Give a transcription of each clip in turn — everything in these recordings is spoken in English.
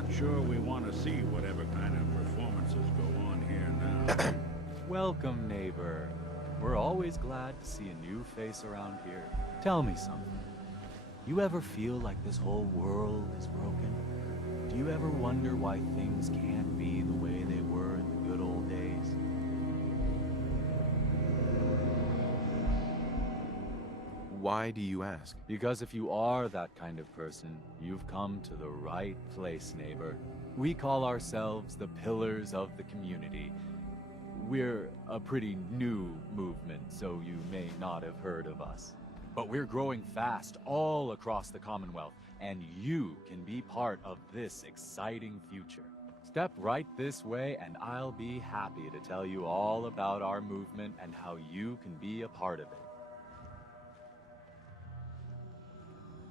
not sure we want to see whatever kind of performances go on here now. Welcome, neighbor. We're always glad to see a new face around here. Tell me something. You ever feel like this whole world is broken? Do you ever wonder why things can't be the way they were in the good old days? Why do you ask? Because if you are that kind of person, you've come to the right place, neighbor. We call ourselves the Pillars of the Community. We're a pretty new movement, so you may not have heard of us. But we're growing fast all across the Commonwealth, and you can be part of this exciting future. Step right this way, and I'll be happy to tell you all about our movement and how you can be a part of it.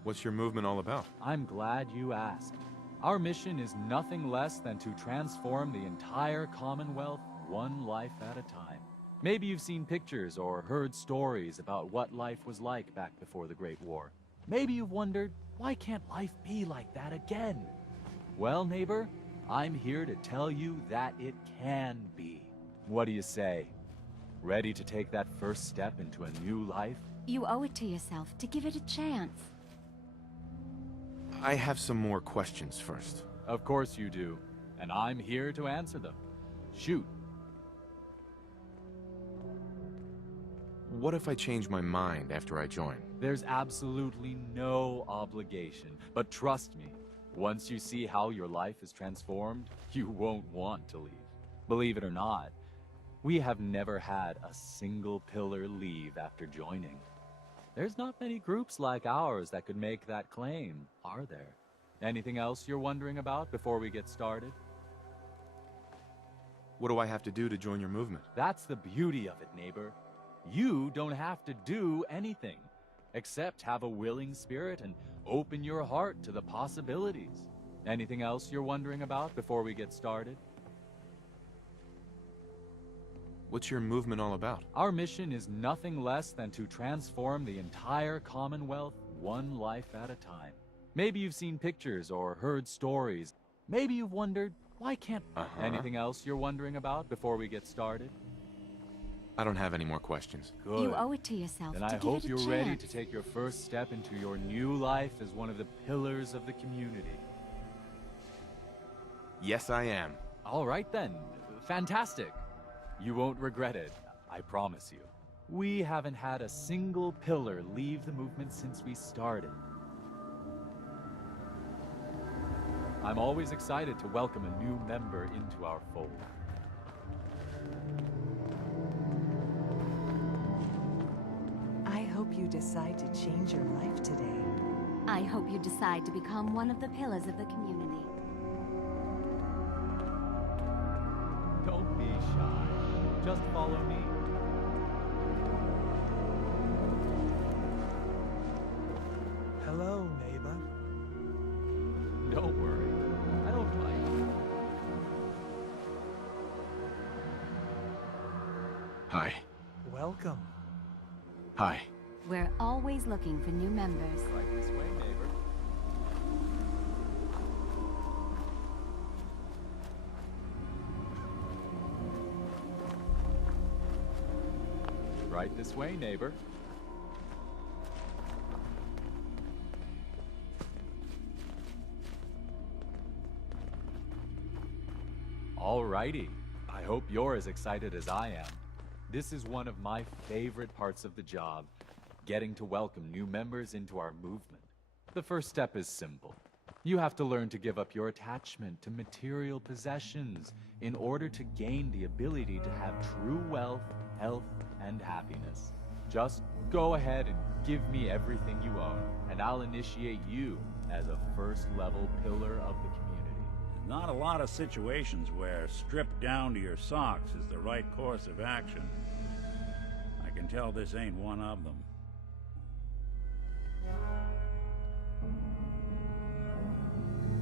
What's your movement all about? I'm glad you asked. Our mission is nothing less than to transform the entire Commonwealth one life at a time. Maybe you've seen pictures or heard stories about what life was like back before the Great War. Maybe you've wondered, why can't life be like that again? Well, neighbor, I'm here to tell you that it can be. What do you say? Ready to take that first step into a new life? You owe it to yourself to give it a chance. I have some more questions first. Of course you do, and I'm here to answer them. Shoot. What if I change my mind after I join? There's absolutely no obligation, but trust me, once you see how your life is transformed, you won't want to leave. Believe it or not, we have never had a single pillar leave after joining. There's not many groups like ours that could make that claim, are there? Anything else you're wondering about before we get started? What do I have to do to join your movement? That's the beauty of it, neighbor. You don't have to do anything, except have a willing spirit and open your heart to the possibilities. Anything else you're wondering about before we get started? What's your movement all about? Our mission is nothing less than to transform the entire Commonwealth one life at a time. Maybe you've seen pictures or heard stories. Maybe you've wondered, why can't... Anything else you're wondering about before we get started? I don't have any more questions. Good. You owe it to yourself Then to I give hope it a you're chance. ready to take your first step into your new life as one of the pillars of the community. Yes, I am. All right then. Fantastic. You won't regret it, I promise you. We haven't had a single pillar leave the movement since we started. I'm always excited to welcome a new member into our fold. I hope you decide to change your life today. I hope you decide to become one of the pillars of the community. Don't be shy. Just follow me. Hello, neighbor. Don't worry. I don't mind. Hi. Welcome. Hi. We're always looking for new members. Right this way, neighbor. Right this way, neighbor. Alrighty. I hope you're as excited as I am. This is one of my favorite parts of the job, getting to welcome new members into our movement. The first step is simple. You have to learn to give up your attachment to material possessions in order to gain the ability to have true wealth, health, and happiness. Just go ahead and give me everything you own, and I'll initiate you as a first-level pillar of the community. Not a lot of situations where stripped down to your socks is the right course of action. I can tell this ain't one of them.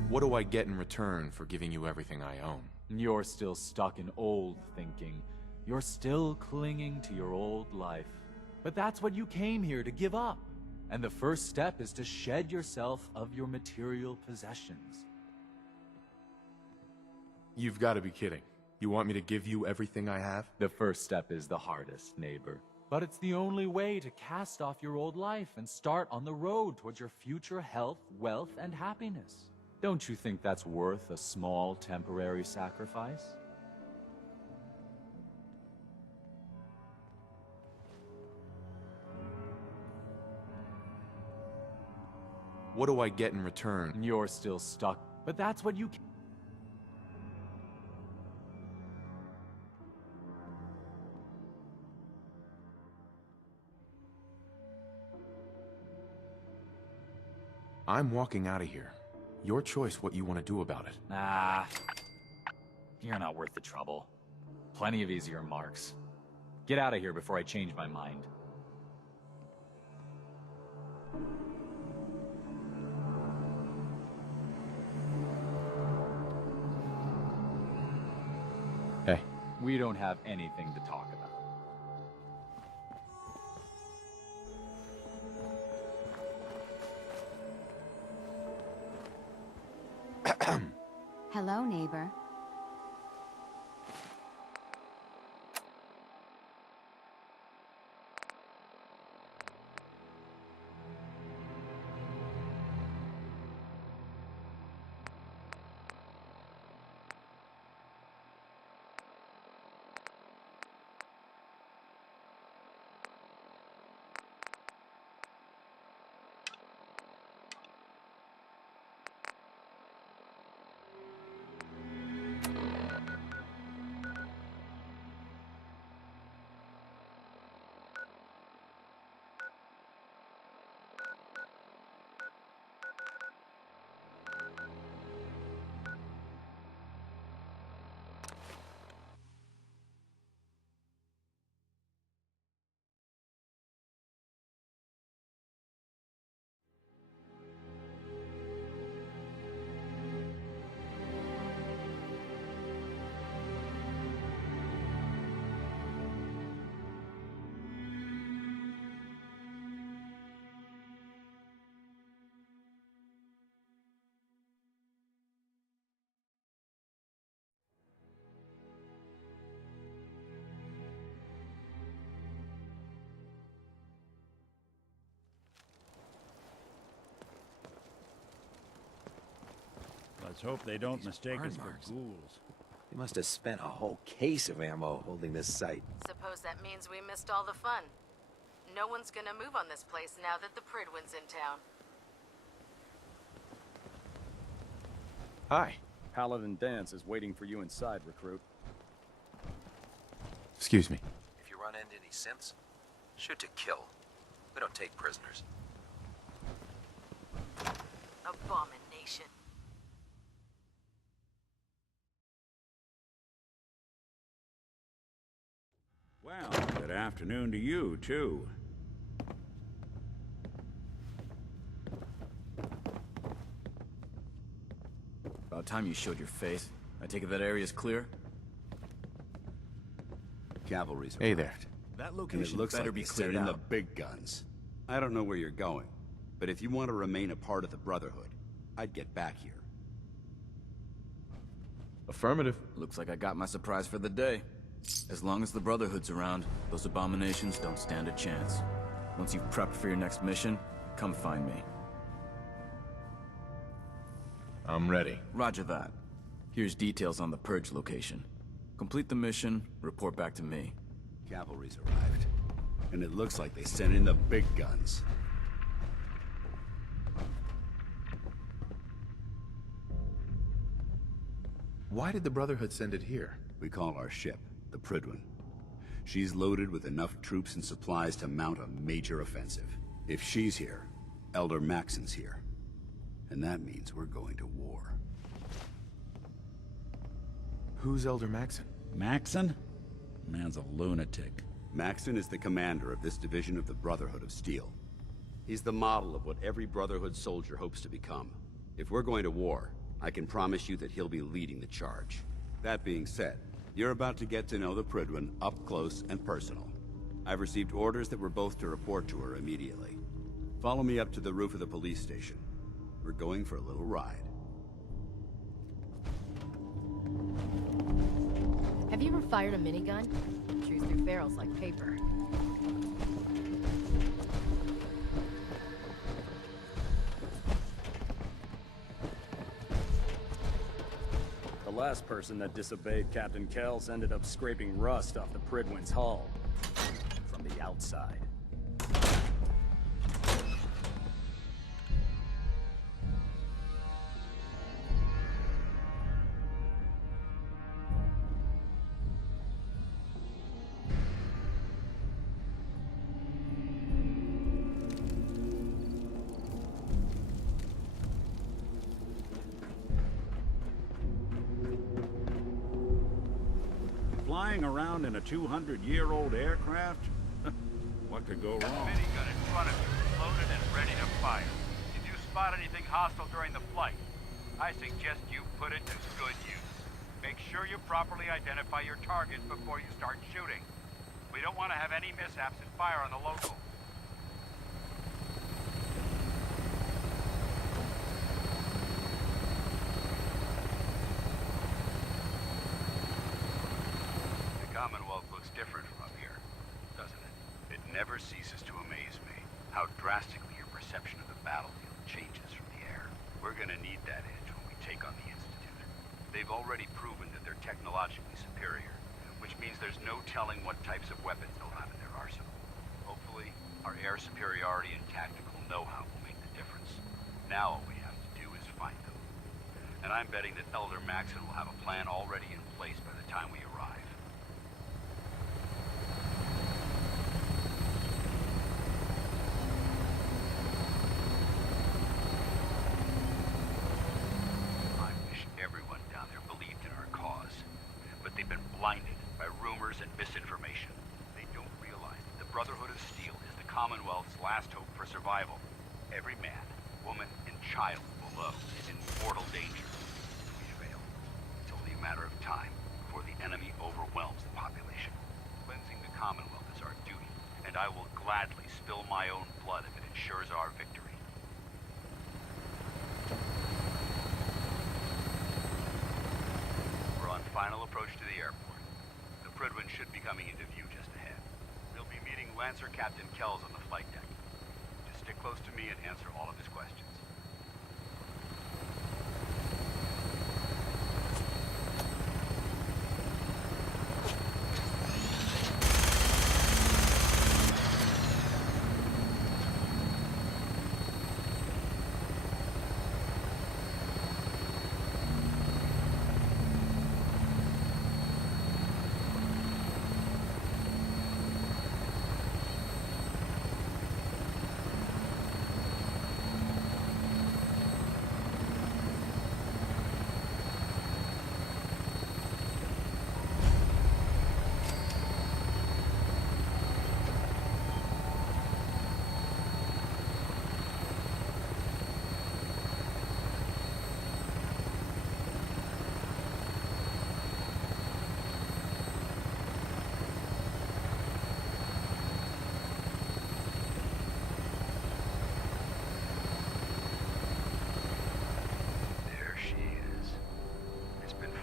What do I get in return for giving you everything I own? You're still stuck in old thinking. You're still clinging to your old life. But that's what you came here to give up. And the first step is to shed yourself of your material possessions. You've got to be kidding. You want me to give you everything I have? The first step is the hardest, neighbor. But it's the only way to cast off your old life and start on the road towards your future health, wealth, and happiness. Don't you think that's worth a small, temporary sacrifice? What do I get in return? You're still stuck, but that's what you can. I'm walking out of here. Your choice what you want to do about it. Nah, you're not worth the trouble. Plenty of easier marks. Get out of here before I change my mind. Hey. We don't have anything to talk about. Hello, neighbor. Let's hope they don't mistake us for marks. ghouls. They must have spent a whole case of ammo holding this site. Suppose that means we missed all the fun. No one's gonna move on this place now that the Pridwin's in town. Hi. Paladin Dance is waiting for you inside, recruit. Excuse me. If you run into any synths, shoot to kill. We don't take prisoners. Abomination. Well, good afternoon to you, too. About time you showed your face. I take it that area's clear? Cavalry's Hey there. arrived. That And it location looks better like be they sent cleared in the out. big guns. I don't know where you're going, but if you want to remain a part of the Brotherhood, I'd get back here. Affirmative. Looks like I got my surprise for the day. As long as the Brotherhood's around, those abominations don't stand a chance. Once you've prepped for your next mission, come find me. I'm ready. Roger that. Here's details on the Purge location. Complete the mission, report back to me. Cavalry's arrived. And it looks like they sent in the big guns. Why did the Brotherhood send it here? We call our ship the Pridwin. She's loaded with enough troops and supplies to mount a major offensive. If she's here, Elder Maxon's here. And that means we're going to war. Who's Elder Maxon? Maxon? Man's a lunatic. Maxon is the commander of this division of the Brotherhood of Steel. He's the model of what every Brotherhood soldier hopes to become. If we're going to war, I can promise you that he'll be leading the charge. That being said, you're about to get to know the Pridwin up close and personal. I've received orders that we're both to report to her immediately. Follow me up to the roof of the police station. We're going for a little ride. ever fired a minigun? Chews through barrels like paper. The last person that disobeyed Captain Kells ended up scraping rust off the Pridwin's hull. From the outside. Flying around in a 200-year-old aircraft? What could go wrong? Minigun in front of you, loaded and ready to fire. If you spot anything hostile during the flight, I suggest you put it to good use. Make sure you properly identify your targets before you start shooting. We don't want to have any mishaps and fire on the local. Commonwealth looks different from up here, doesn't it? It never ceases to amaze me how drastically your perception of the battlefield changes from the air. We're gonna need that edge when we take on the Institute. They've already proven that they're technologically superior, which means there's no telling what types of weapons they'll have in their arsenal. Hopefully, our air superiority and tactical know-how will make the difference. Now all we have to do is find them. And I'm betting that Elder Maxon will have a plan already in place by the time we arrive. They've been blinded by rumors and misinformation. They don't realize that the Brotherhood of Steel is the Commonwealth's last hope for survival. Every man, woman, and child below is in mortal danger. If we fail, it's only a matter of time before the enemy overwhelms the population. Cleansing the Commonwealth is our duty, and I will gladly spill my own blood if it ensures our victory. Final approach to the airport. The Pridwin should be coming into view just ahead. We'll be meeting Lancer Captain Kells on the flight deck. Just stick close to me and answer all of his questions.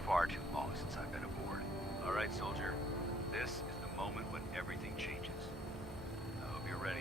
Far too long since I've been aboard. All right, soldier. This is the moment when everything changes. I hope you're ready.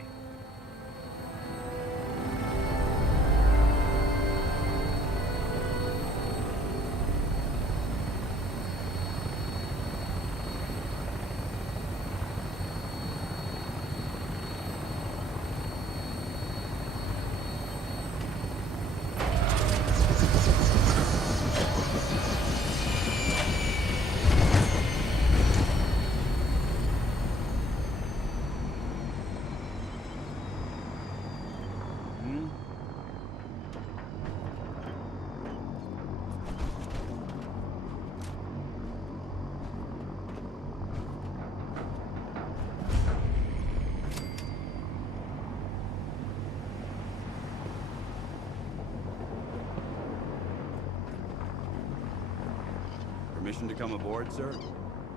Permission to come aboard, sir?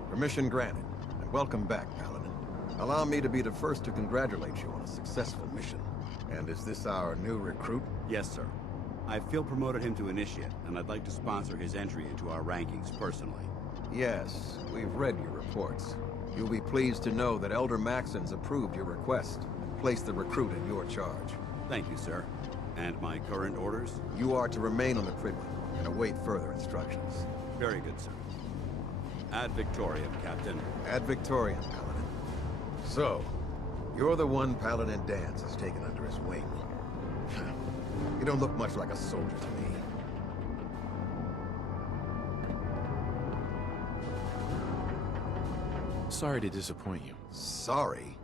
Permission granted, and welcome back, Paladin. Allow me to be the first to congratulate you on a successful mission. And is this our new recruit? Yes, sir. I feel promoted him to initiate, and I'd like to sponsor his entry into our rankings personally. Yes, we've read your reports. You'll be pleased to know that Elder Maxon's approved your request and placed the recruit in your charge. Thank you, sir. And my current orders? You are to remain on the Pridwood and await further instructions. Very good, sir. Ad Victoriam, Captain. Ad Victoriam, Paladin. So, you're the one Paladin Danse has taken under his wing. You don't look much like a soldier to me. Sorry to disappoint you. Sorry?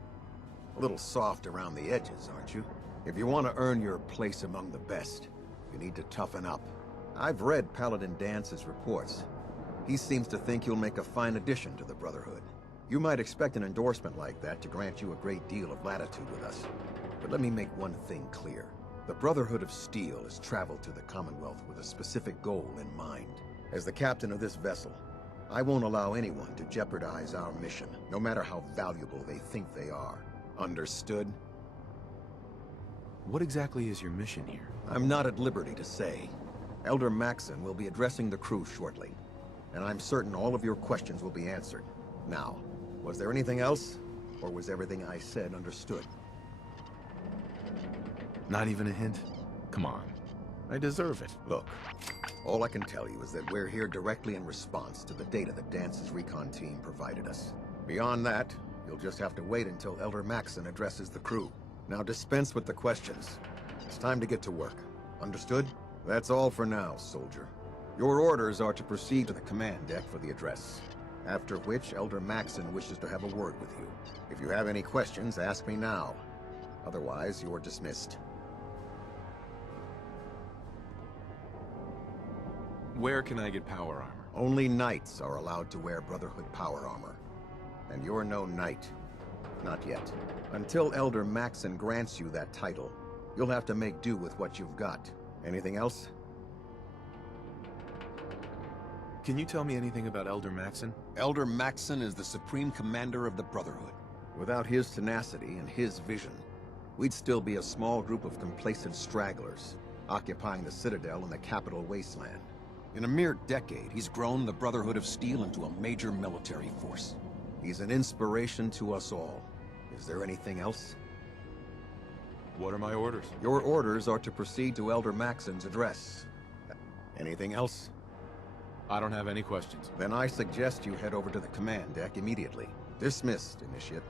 A little soft around the edges, aren't you? If you want to earn your place among the best, you need to toughen up. I've read Paladin Dance's reports. He seems to think you'll make a fine addition to the Brotherhood. You might expect an endorsement like that to grant you a great deal of latitude with us. But let me make one thing clear. The Brotherhood of Steel has traveled to the Commonwealth with a specific goal in mind. As the captain of this vessel, I won't allow anyone to jeopardize our mission, no matter how valuable they think they are. Understood? What exactly is your mission here? I'm not at liberty to say. Elder Maxon will be addressing the crew shortly, and I'm certain all of your questions will be answered. Now, was there anything else, or was everything I said understood? Not even a hint? Come on. I deserve it. Look, all I can tell you is that we're here directly in response to the data that Dance's recon team provided us. Beyond that, you'll just have to wait until Elder Maxon addresses the crew. Now dispense with the questions. It's time to get to work. Understood? That's all for now, soldier. Your orders are to proceed to the command deck for the address. After which, Elder Maxon wishes to have a word with you. If you have any questions, ask me now. Otherwise, you're dismissed. Where can I get power armor? Only knights are allowed to wear Brotherhood power armor. And you're no knight. Not yet. Until Elder Maxon grants you that title, you'll have to make do with what you've got. Anything else? Can you tell me anything about Elder Maxon? Elder Maxon is the supreme commander of the Brotherhood. Without his tenacity and his vision, we'd still be a small group of complacent stragglers, occupying the Citadel in the capital wasteland. In a mere decade, he's grown the Brotherhood of Steel into a major military force. He's an inspiration to us all. Is there anything else? What are my orders? Your orders are to proceed to Elder Maxon's address. Anything else? I don't have any questions. Then I suggest you head over to the command deck immediately. Dismissed, Initiate.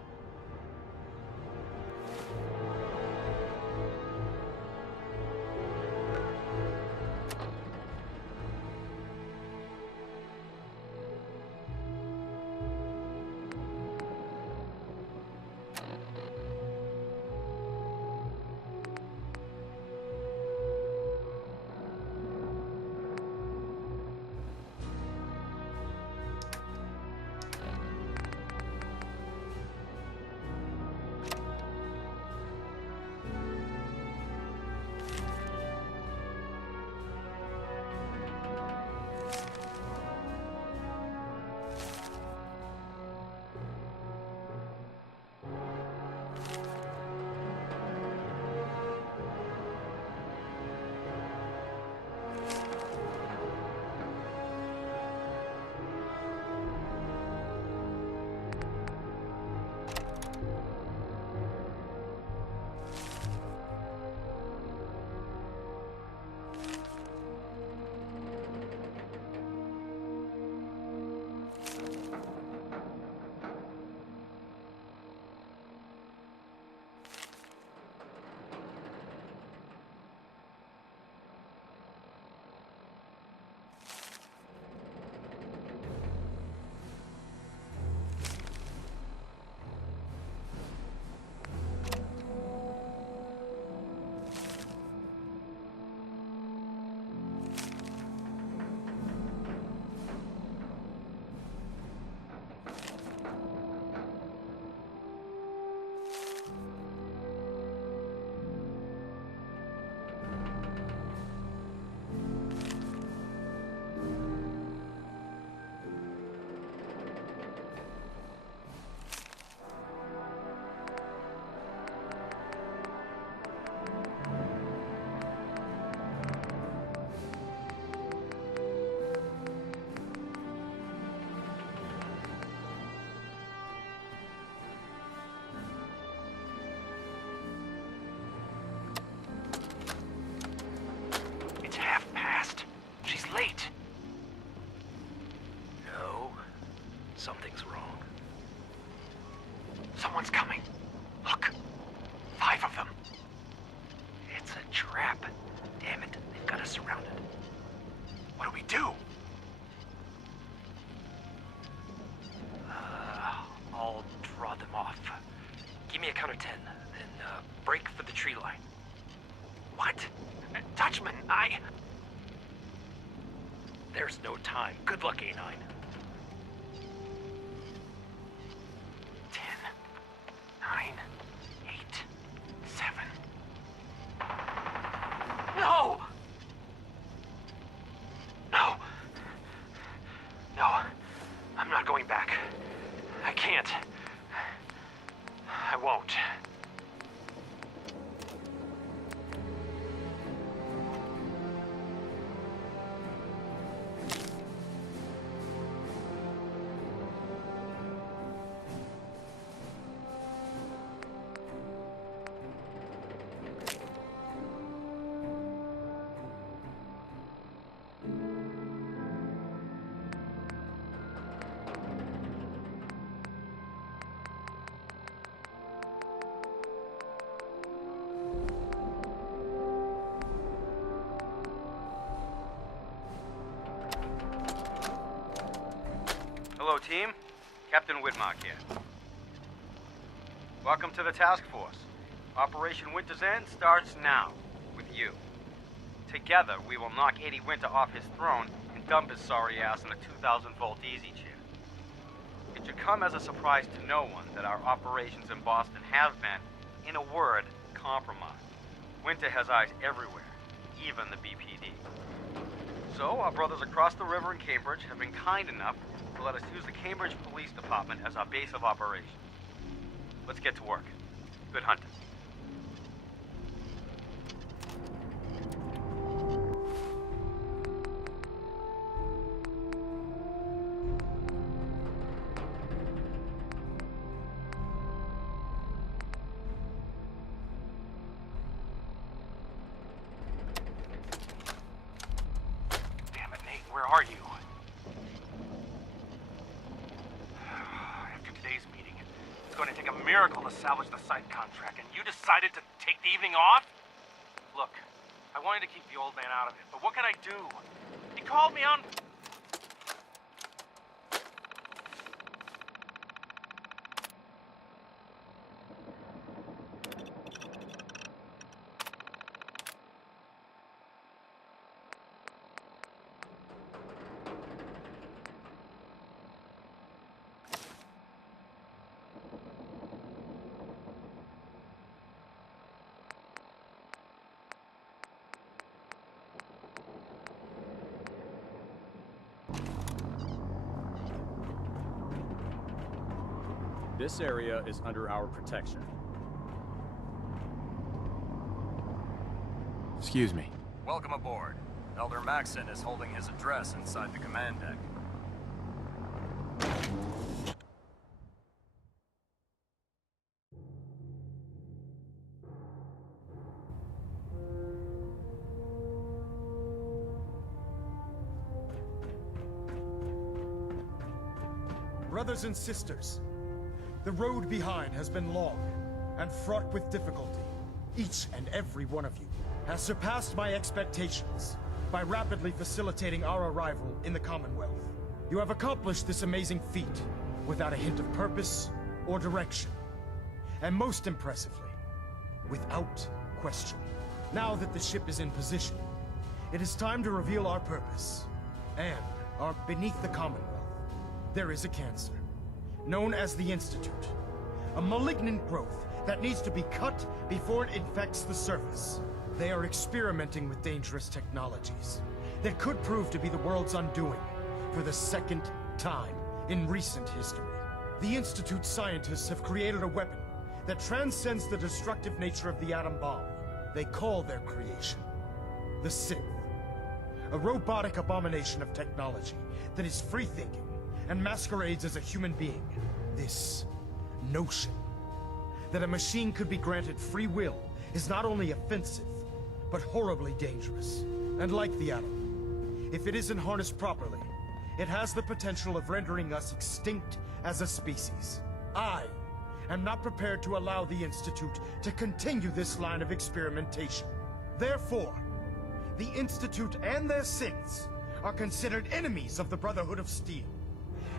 Something's wrong. Someone's coming. Look. 5 of them. It's a trap. Damn it, they've got us surrounded. What do we do? I'll draw them off. Give me a count of 10, then break for the tree line. What? Dutchman, There's no time. Good luck, A9. 10, 9, 8, 7. No! No. No. I'm not going back. I can't. I won't. Hello, team. Captain Whitmark here. Welcome to the task force. Operation Winter's End starts now, with you. Together, we will knock Eddie Winter off his throne and dump his sorry ass in a 2,000-volt easy chair. It should come as a surprise to no one that our operations in Boston have been, in a word, compromised. Winter has eyes everywhere, even the BPD. So, our brothers across the river in Cambridge have been kind enough to let us use the Cambridge Police Department as our base of operations. Let's get to work. Good hunting. Damn it, Nate, where are you? It's going to take a miracle to salvage the site contract, and you decided to take the evening off? Look, I wanted to keep the old man out of it, but what can I do? He called me on... This area is under our protection. Excuse me. Welcome aboard. Elder Maxson is holding his address inside the command deck. Brothers and sisters, the road behind has been long and fraught with difficulty. Each and every one of you has surpassed my expectations by rapidly facilitating our arrival in the Commonwealth. You have accomplished this amazing feat without a hint of purpose or direction. And most impressively, without question. Now that the ship is in position, it is time to reveal our purpose. And beneath the Commonwealth, there is a cancer, known as the Institute. A malignant growth that needs to be cut before it infects the surface. They are experimenting with dangerous technologies that could prove to be the world's undoing for the second time in recent history. The Institute scientists have created a weapon that transcends the destructive nature of the atom bomb. They call their creation the Synth. A robotic abomination of technology that is free-thinking and masquerades as a human being. This notion that a machine could be granted free will is not only offensive, but horribly dangerous. And like the atom, if it isn't harnessed properly, it has the potential of rendering us extinct as a species. I am not prepared to allow the Institute to continue this line of experimentation. Therefore, the Institute and their synths are considered enemies of the Brotherhood of Steel,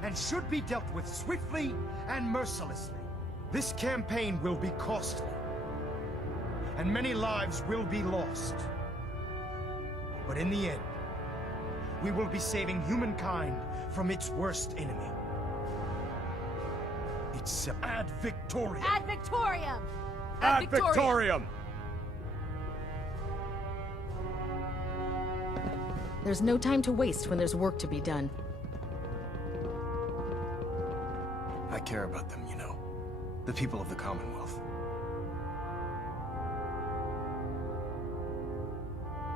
and should be dealt with swiftly and mercilessly. This campaign will be costly, and many lives will be lost. But in the end, we will be saving humankind from its worst enemy. It's Ad Victoriam! Ad Victoriam! Ad Victoriam! There's no time to waste when there's work to be done. I care about them, you know. The people of the Commonwealth.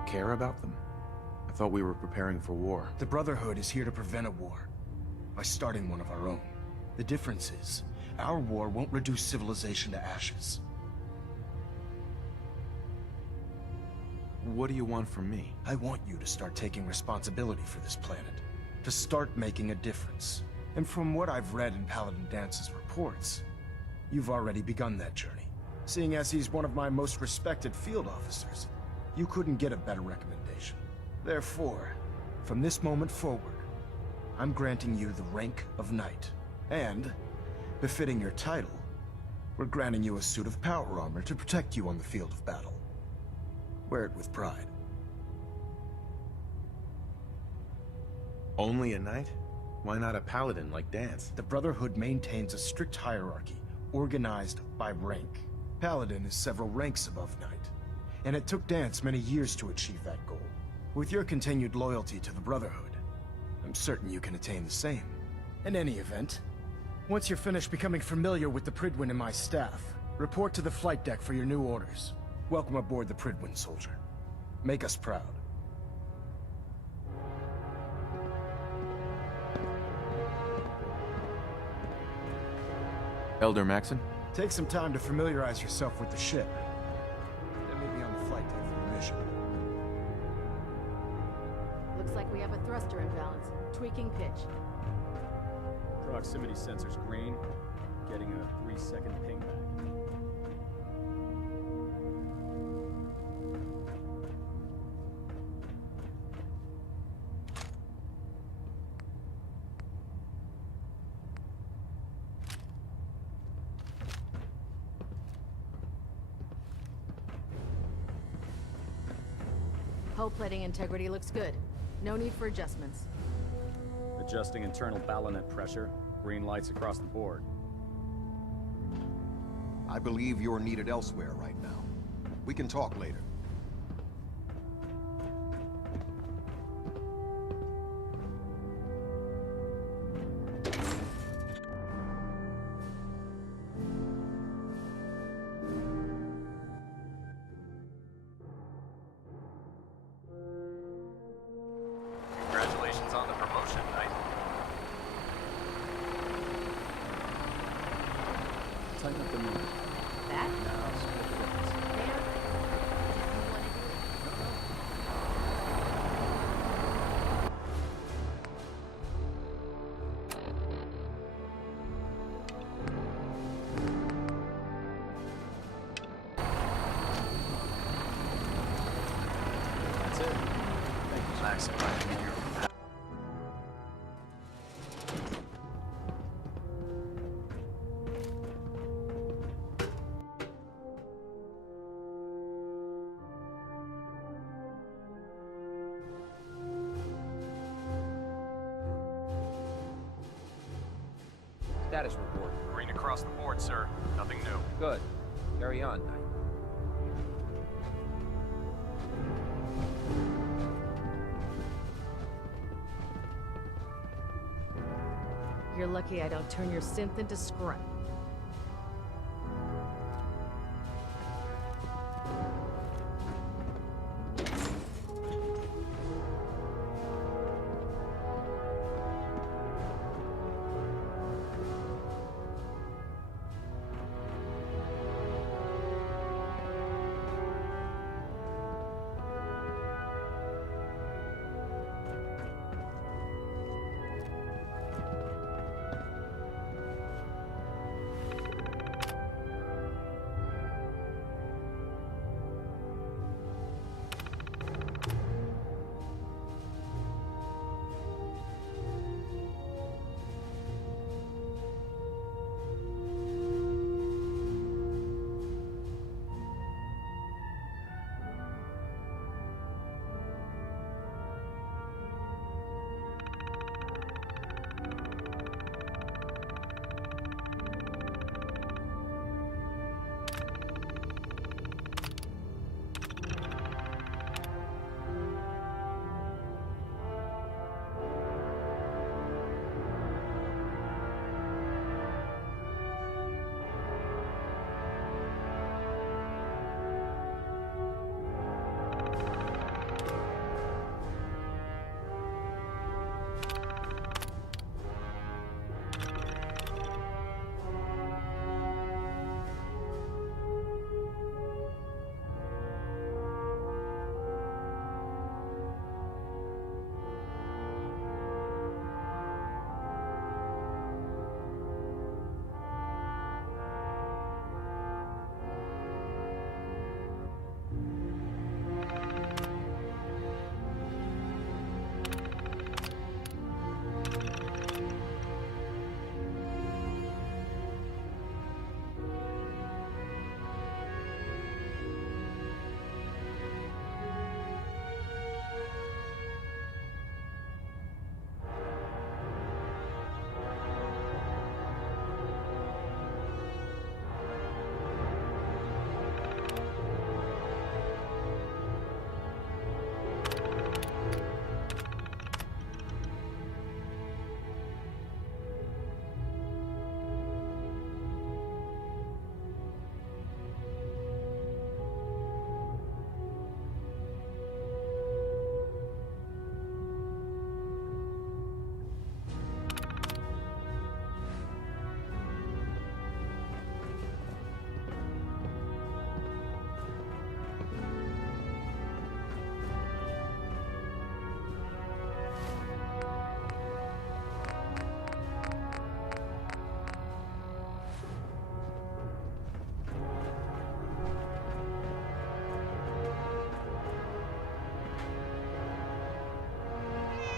Care about them? I thought we were preparing for war. The Brotherhood is here to prevent a war by starting one of our own. The difference is, our war won't reduce civilization to ashes. What do you want from me? I want you to start taking responsibility for this planet. To start making a difference. And from what I've read in Paladin Dance's reports, you've already begun that journey. Seeing as he's one of my most respected field officers, you couldn't get a better recommendation. Therefore, from this moment forward, I'm granting you the rank of Knight. And, befitting your title, we're granting you a suit of power armor to protect you on the field of battle. Wear it with pride. Only a knight? Why not a paladin like Dance? The Brotherhood maintains a strict hierarchy, organized by rank. Paladin is several ranks above Knight, and it took Dance many years to achieve that goal. With your continued loyalty to the Brotherhood, I'm certain you can attain the same. In any event, once you're finished becoming familiar with the Pridwin and my staff, report to the flight deck for your new orders. Welcome aboard the Pridwin, soldier. Make us proud. Elder Maxon? Take some time to familiarize yourself with the ship. Then meet me on the flight deck for your mission. Looks like we have a thruster imbalance. Tweaking pitch. Proximity sensor's green. Getting a 3-second ping back. Hull plating integrity looks good. No need for adjustments. Adjusting internal ballonet pressure. Green lights across the board. I believe you're needed elsewhere right now. We can talk later. Congratulations on the promotion, Knight. Tighten up the moon. That? Now, split the difference. There. You want to do it? That's it. Thank you, Max, if I can hear you. Status report. Green across the board, sir. Nothing new. Good. Carry on, Knight. You're lucky I don't turn your synth into scrap.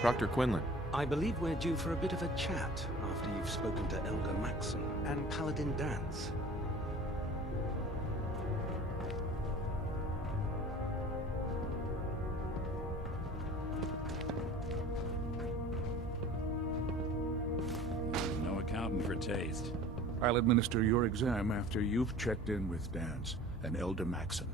Proctor Quinlan. I believe we're due for a bit of a chat after you've spoken to Elder Maxon and Paladin Dance. No accounting for taste. I'll administer your exam after you've checked in with Dance and Elder Maxon.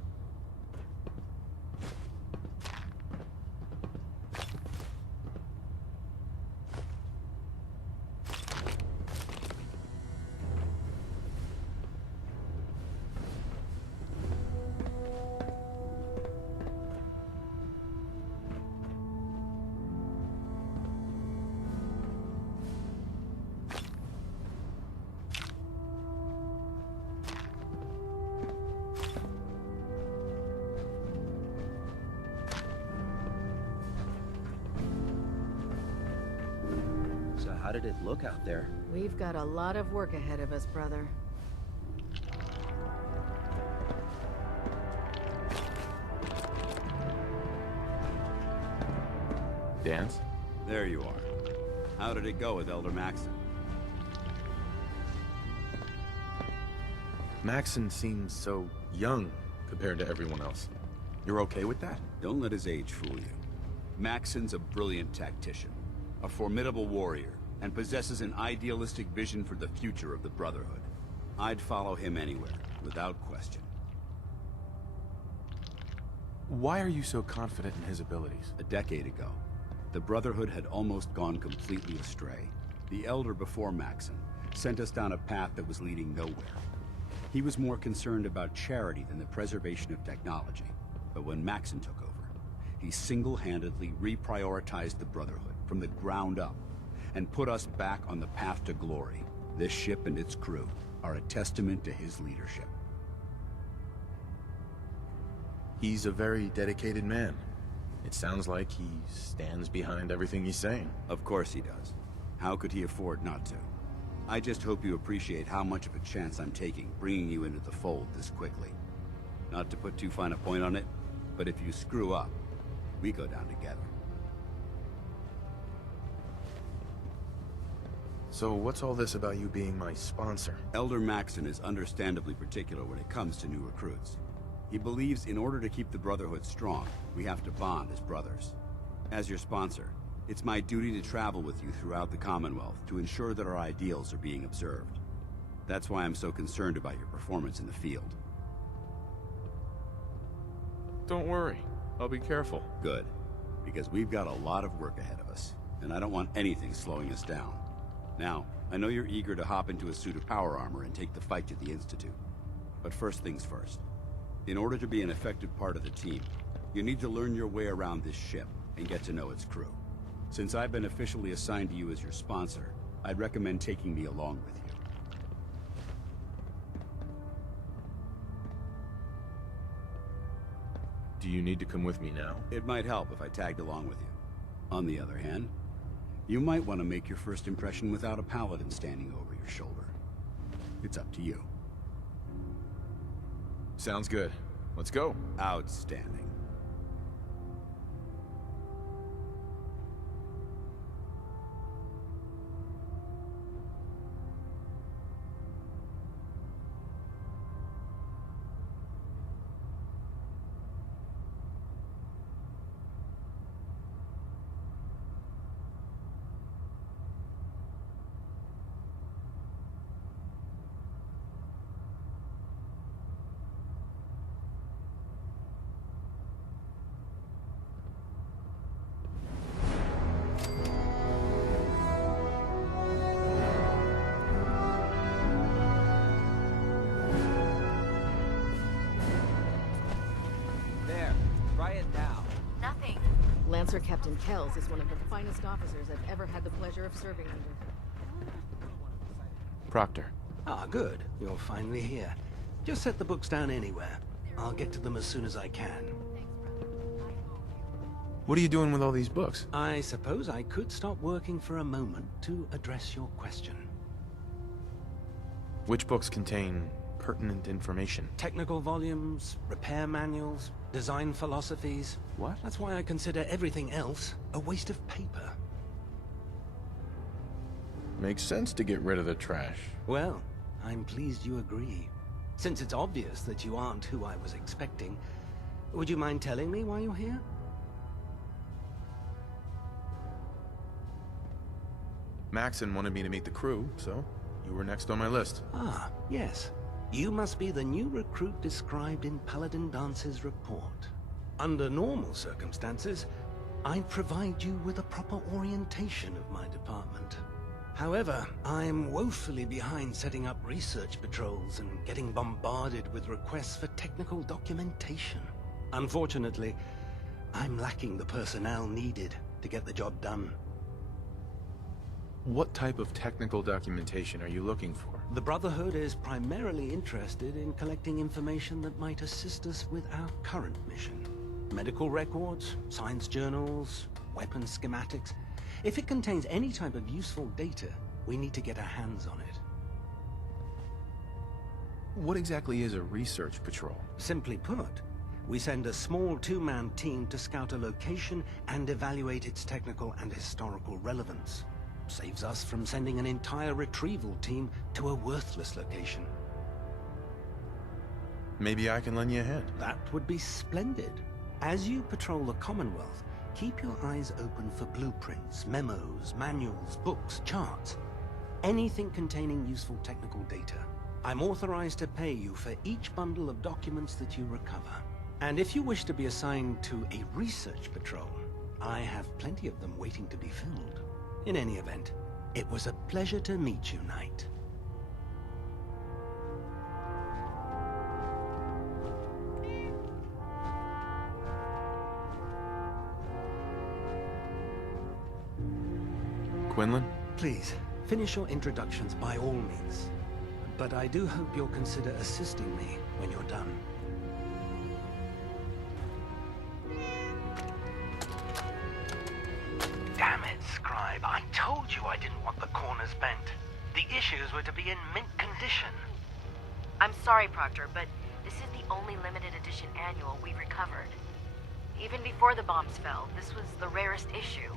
How did it look out there? We've got a lot of work ahead of us, brother. Dance? There you are. How did it go with Elder Maxon? Maxon seems so young compared to everyone else. You're okay with that? Don't let his age fool you. Maxon's a brilliant tactician, a formidable warrior, and possesses an idealistic vision for the future of the Brotherhood. I'd follow him anywhere, without question. Why are you so confident in his abilities? A decade ago, the Brotherhood had almost gone completely astray. The Elder before Maxon sent us down a path that was leading nowhere. He was more concerned about charity than the preservation of technology. But when Maxon took over, he single-handedly reprioritized the Brotherhood from the ground up and put us back on the path to glory. This ship and its crew are a testament to his leadership. He's a very dedicated man. It sounds like he stands behind everything he's saying. Of course he does. How could he afford not to? I just hope you appreciate how much of a chance I'm taking bringing you into the fold this quickly. Not to put too fine a point on it, but if you screw up, we go down together. So what's all this about you being my sponsor? Elder Maxon is understandably particular when it comes to new recruits. He believes in order to keep the Brotherhood strong, we have to bond as brothers. As your sponsor, it's my duty to travel with you throughout the Commonwealth to ensure that our ideals are being observed. That's why I'm so concerned about your performance in the field. Don't worry. I'll be careful. Good. Because we've got a lot of work ahead of us, and I don't want anything slowing us down. Now, I know you're eager to hop into a suit of power armor and take the fight to the Institute. But first things first. In order to be an effective part of the team, you need to learn your way around this ship and get to know its crew. Since I've been officially assigned to you as your sponsor, I'd recommend taking me along with you. Do you need to come with me now? It might help if I tagged along with you. On the other hand, you might want to make your first impression without a paladin standing over your shoulder. It's up to you. Sounds good. Let's go. Outstanding. Lancer Captain Kells is one of the finest officers I've ever had the pleasure of serving under. Proctor. Ah, good. You're finally here. Just set the books down anywhere. I'll get to them as soon as I can. What are you doing with all these books? I suppose I could stop working for a moment to address your question. Which books contain pertinent information? Technical volumes, repair manuals, design philosophies. What? That's why I consider everything else a waste of paper. Makes sense to get rid of the trash. Well, I'm pleased you agree. Since it's obvious that you aren't who I was expecting, would you mind telling me why you're here? Maxon wanted me to meet the crew, so you were next on my list. Ah, yes. You must be the new recruit described in Paladin Dance's report. Under normal circumstances, I'd provide you with a proper orientation of my department. However, I'm woefully behind setting up research patrols and getting bombarded with requests for technical documentation. Unfortunately, I'm lacking the personnel needed to get the job done. What type of technical documentation are you looking for? The Brotherhood is primarily interested in collecting information that might assist us with our current mission. Medical records, science journals, weapons schematics. If it contains any type of useful data, we need to get our hands on it. What exactly is a research patrol? Simply put, we send a small two-man team to scout a location and evaluate its technical and historical relevance. Saves us from sending an entire retrieval team to a worthless location. Maybe I can lend you a hand. That would be splendid. As you patrol the Commonwealth, keep your eyes open for blueprints, memos, manuals, books, charts. Anything containing useful technical data. I'm authorized to pay you for each bundle of documents that you recover. And if you wish to be assigned to a research patrol, I have plenty of them waiting to be filled. In any event, it was a pleasure to meet you, Knight. Quinlan? Please, finish your introductions by all means. But I do hope you'll consider assisting me when you're done. Damn it, Scribe. I told you I didn't want the corners bent. The issues were to be in mint condition. I'm sorry, Proctor, but this is the only limited edition annual we've recovered. Even before the bombs fell, this was the rarest issue.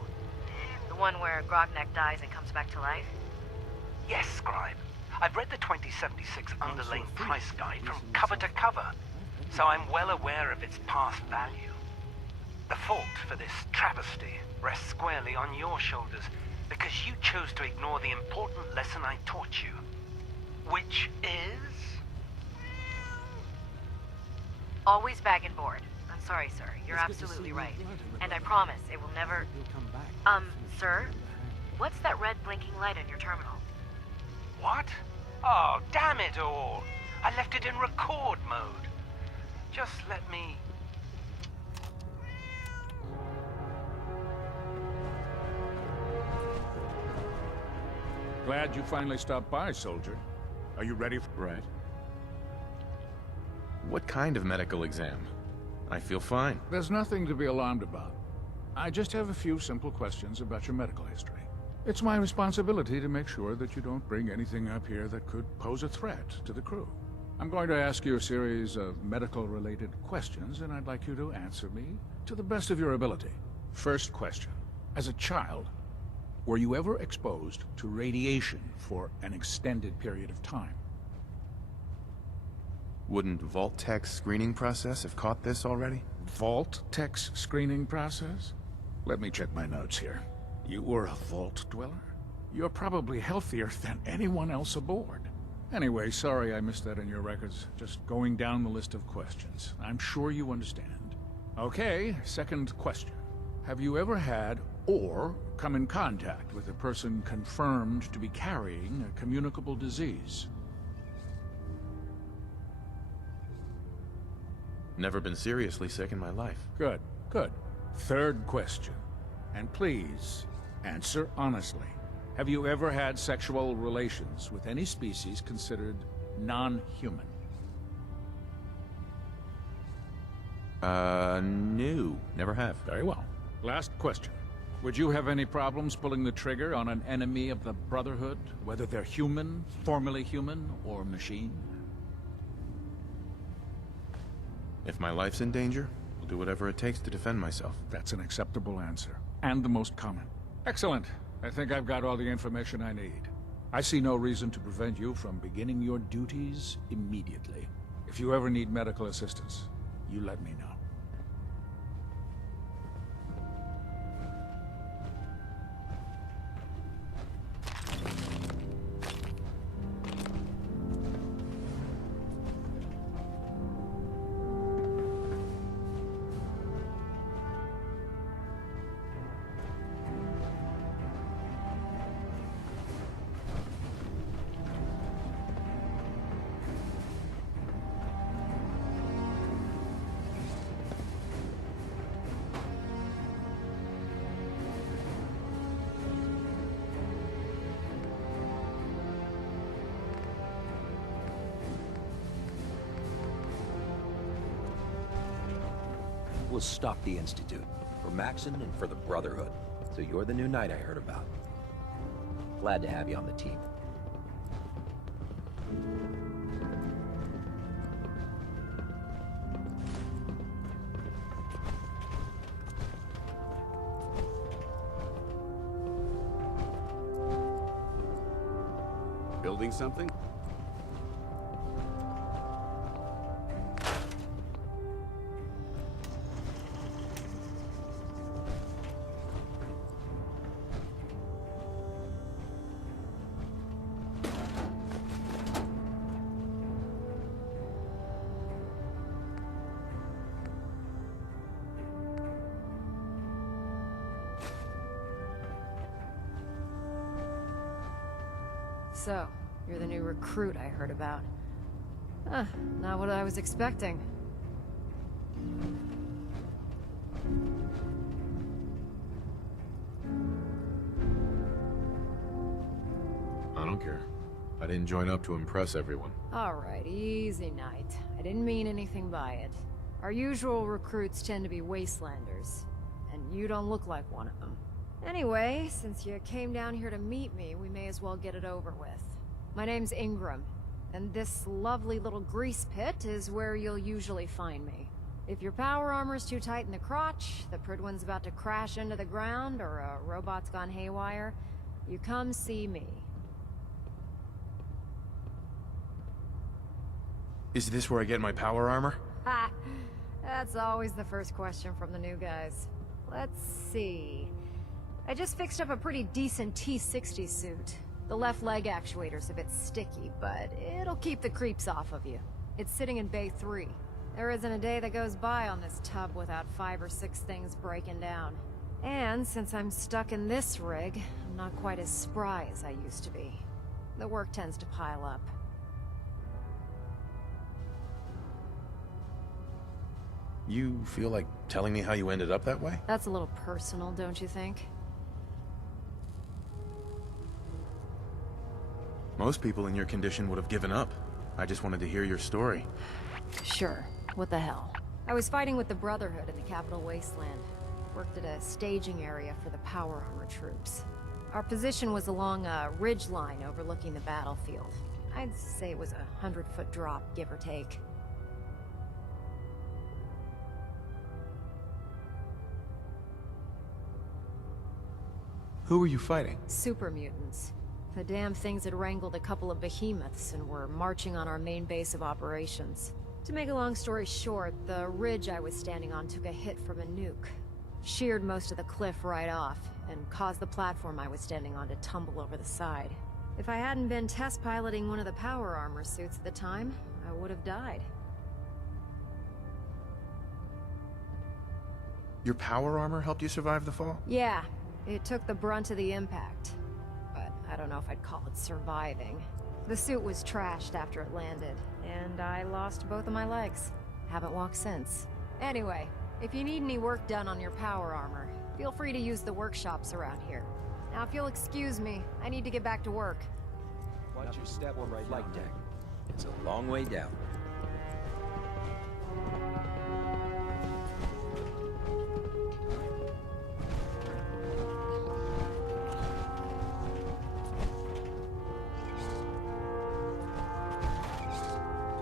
The one where Grognak dies and comes back to life? Yes, Scribe. I've read the 2076 underlane price guide from cover to cover, so I'm well aware of its past value. The fault for this travesty rests squarely on your shoulders, because you chose to ignore the important lesson I taught you. Which is? Always bag and board. I'm sorry, sir. You're absolutely right. And I promise it will never... Sir? What's that red blinking light on your terminal? What? Oh, damn it all! I left it in record mode. Just let me... Glad you finally stopped by, soldier. Are you ready for... Right. What kind of medical exam? I feel fine. There's nothing to be alarmed about. I just have a few simple questions about your medical history. It's my responsibility to make sure that you don't bring anything up here that could pose a threat to the crew. I'm going to ask you a series of medical-related questions, and I'd like you to answer me to the best of your ability. First question. As a child, were you ever exposed to radiation for an extended period of time? Wouldn't Vault-Tech's screening process have caught this already? Vault-Tech's screening process? Let me check my notes here. You were a Vault Dweller? You're probably healthier than anyone else aboard. Anyway, sorry I missed that in your records. Just going down the list of questions. I'm sure you understand. Okay, second question. Have you ever had or come in contact with a person confirmed to be carrying a communicable disease? Never been seriously sick in my life. Good, good. Third question. And please, answer honestly. Have you ever had sexual relations with any species considered non-human? No. Never have. Very well. Last question. Would you have any problems pulling the trigger on an enemy of the Brotherhood, whether they're human, formerly human, or machine? If my life's in danger, do whatever it takes to defend myself. That's an acceptable answer, and the most common. Excellent. I think I've got all the information I need. I see no reason to prevent you from beginning your duties immediately. If you ever need medical assistance, you let me know. Was stock the Institute, for Maxon and for the Brotherhood. So you're the new knight I heard about. Glad to have you on the team. Building something? So, you're the new recruit I heard about. Huh, not what I was expecting. I don't care. I didn't join up to impress everyone. Alright, easy night. I didn't mean anything by it. Our usual recruits tend to be wastelanders, and you don't look like one of them. Anyway, since you came down here to meet me, we may as well get it over with. My name's Ingram, and this lovely little grease pit is where you'll usually find me. If your power armor's too tight in the crotch, the Pridwin's about to crash into the ground, or a robot's gone haywire, you come see me. Is this where I get my power armor? Ha! That's always the first question from the new guys. Let's see. I just fixed up a pretty decent T-60 suit. The left leg actuator's a bit sticky, but it'll keep the creeps off of you. It's sitting in Bay 3. There isn't a day that goes by on this tub without 5 or 6 things breaking down. And since I'm stuck in this rig, I'm not quite as spry as I used to be. The work tends to pile up. You feel like telling me how you ended up that way? That's a little personal, don't you think? Most people in your condition would have given up. I just wanted to hear your story. Sure. What the hell? I was fighting with the Brotherhood in the Capital Wasteland. Worked at a staging area for the power armor troops. Our position was along a ridge line overlooking the battlefield. I'd say it was a 100-foot drop, give or take. Who were you fighting? Super mutants. The damn things had wrangled a couple of behemoths and were marching on our main base of operations. To make a long story short, the ridge I was standing on took a hit from a nuke. Sheared most of the cliff right off, and caused the platform I was standing on to tumble over the side. If I hadn't been test piloting one of the power armor suits at the time, I would have died. Your power armor helped you survive the fall? Yeah, it took the brunt of the impact. But I don't know if I'd call it surviving. The suit was trashed after it landed, and I lost both of my legs. Haven't walked since. Anyway, if you need any work done on your power armor, feel free to use the workshops around here. Now if you'll excuse me, I need to get back to work. Watch your step on the flight deck. It's a long way down.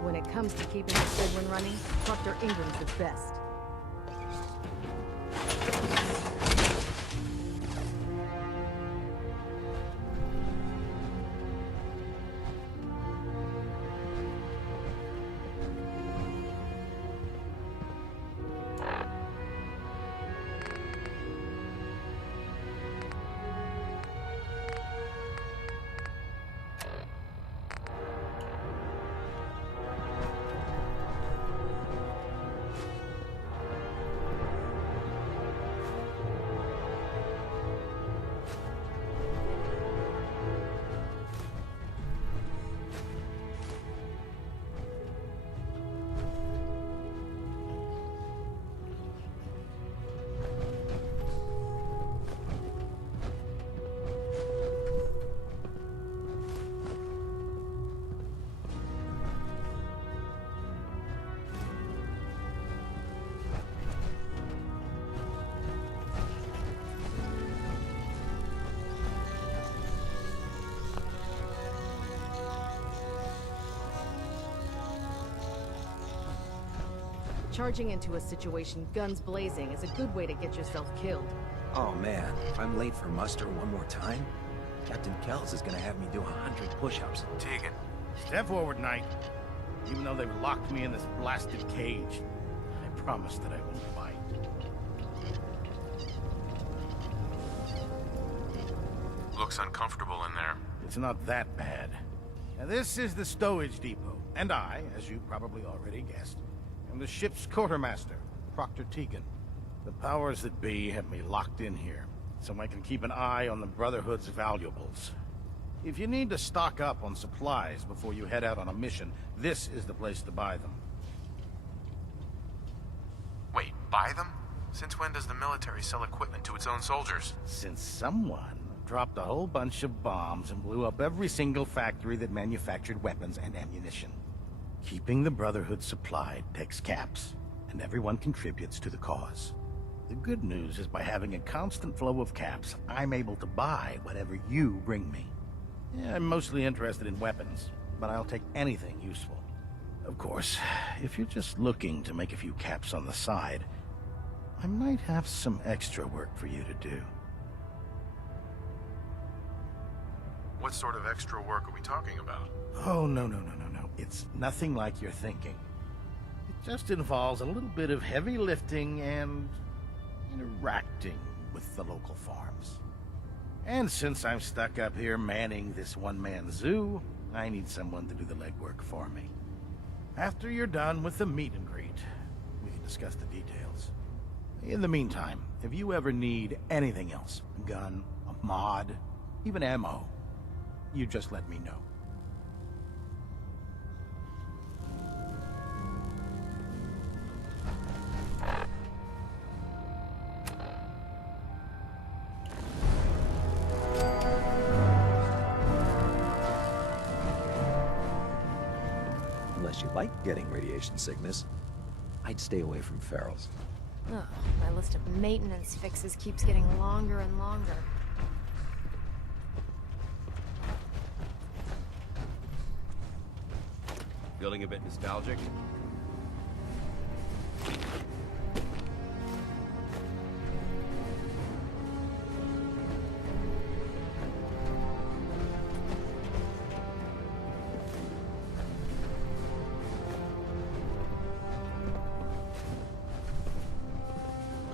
When it comes to keeping the Pridwin running, Dr. Ingram's the best. Charging into a situation guns blazing is a good way to get yourself killed. Oh man, if I'm late for muster one more time, Captain Kells is gonna have me do 100 push-ups. Tegan, step forward, Knight. Even though they've locked me in this blasted cage, I promise that I won't fight. Looks uncomfortable in there. It's not that bad. Now, this is the stowage depot, and I, as you probably already guessed, am the ship's quartermaster, Proctor Tegan. The powers that be have me locked in here, so I can keep an eye on the Brotherhood's valuables. If you need to stock up on supplies before you head out on a mission, this is the place to buy them. Wait, buy them? Since when does the military sell equipment to its own soldiers? Since someone dropped a whole bunch of bombs and blew up every single factory that manufactured weapons and ammunition. Keeping the Brotherhood supplied takes caps, and everyone contributes to the cause. The good news is by having a constant flow of caps, I'm able to buy whatever you bring me. Yeah, I'm mostly interested in weapons, but I'll take anything useful. Of course, if you're just looking to make a few caps on the side, I might have some extra work for you to do. What sort of extra work are we talking about? Oh, no. It's nothing like you're thinking. It just involves a little bit of heavy lifting and interacting with the local farms. And since I'm stuck up here manning this one-man zoo, I need someone to do the legwork for me. After you're done with the meet and greet, we can discuss the details. In the meantime, if you ever need anything else, a gun, a mod, even ammo, you just let me know. Unless you like getting radiation sickness, I'd stay away from ferals. Ugh, my list of maintenance fixes keeps getting longer and longer. Feeling a bit nostalgic?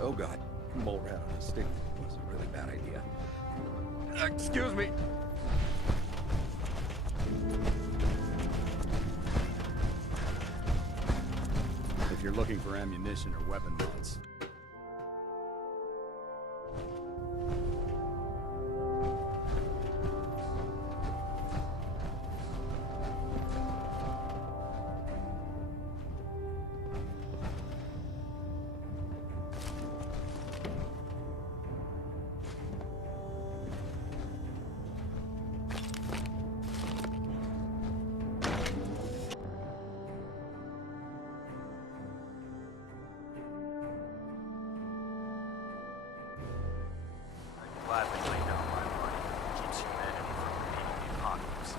Oh god, mole rat on a stick was a really bad idea. Excuse me. If you're looking for ammunition or weapon mods, gladly lay down my money. Keeps humanity from repeating the apocalypse.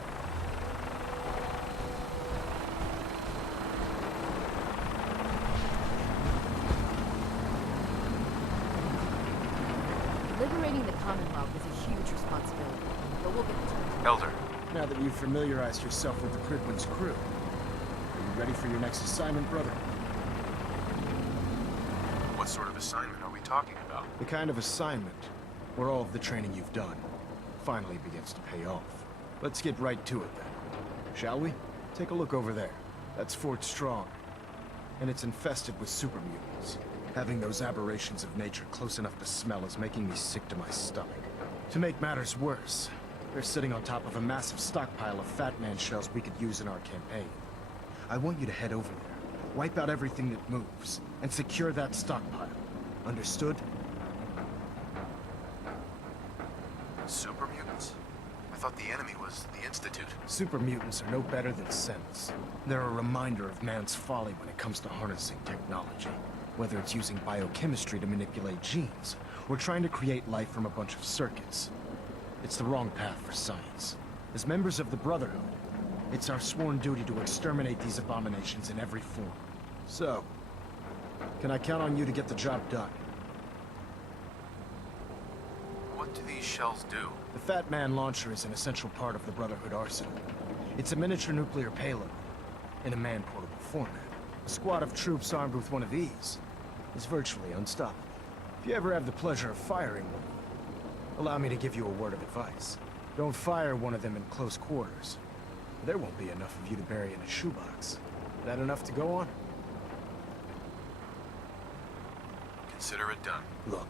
Liberating the Commonwealth is a huge responsibility, but we'll get to it. Elder. Now that you've familiarized yourself with the Pridwin's crew, are you ready for your next assignment, brother? What sort of assignment are we talking about? The kind of assignment where all of the training you've done finally begins to pay off. Let's get right to it then, shall we? Take a look over there. That's Fort Strong, and it's infested with super mutants. Having those aberrations of nature close enough to smell is making me sick to my stomach. To make matters worse, they're sitting on top of a massive stockpile of Fat Man shells we could use in our campaign. I want you to head over there, wipe out everything that moves, and secure that stockpile. Understood? Super mutants? I thought the enemy was the Institute. Super mutants are no better than synths. They're a reminder of man's folly when it comes to harnessing technology. Whether it's using biochemistry to manipulate genes, or trying to create life from a bunch of circuits. It's the wrong path for science. As members of the Brotherhood, it's our sworn duty to exterminate these abominations in every form. So, Can I count on you to get the job done? What do these shells do? The Fat Man launcher is an essential part of the Brotherhood arsenal. It's a miniature nuclear payload, in a man-portable format. A squad of troops armed with one of these is virtually unstoppable. If you ever have the pleasure of firing one, allow me to give you a word of advice. Don't fire one of them in close quarters. There won't be enough of you to bury in a shoebox. That enough to go on? Consider it done. Look,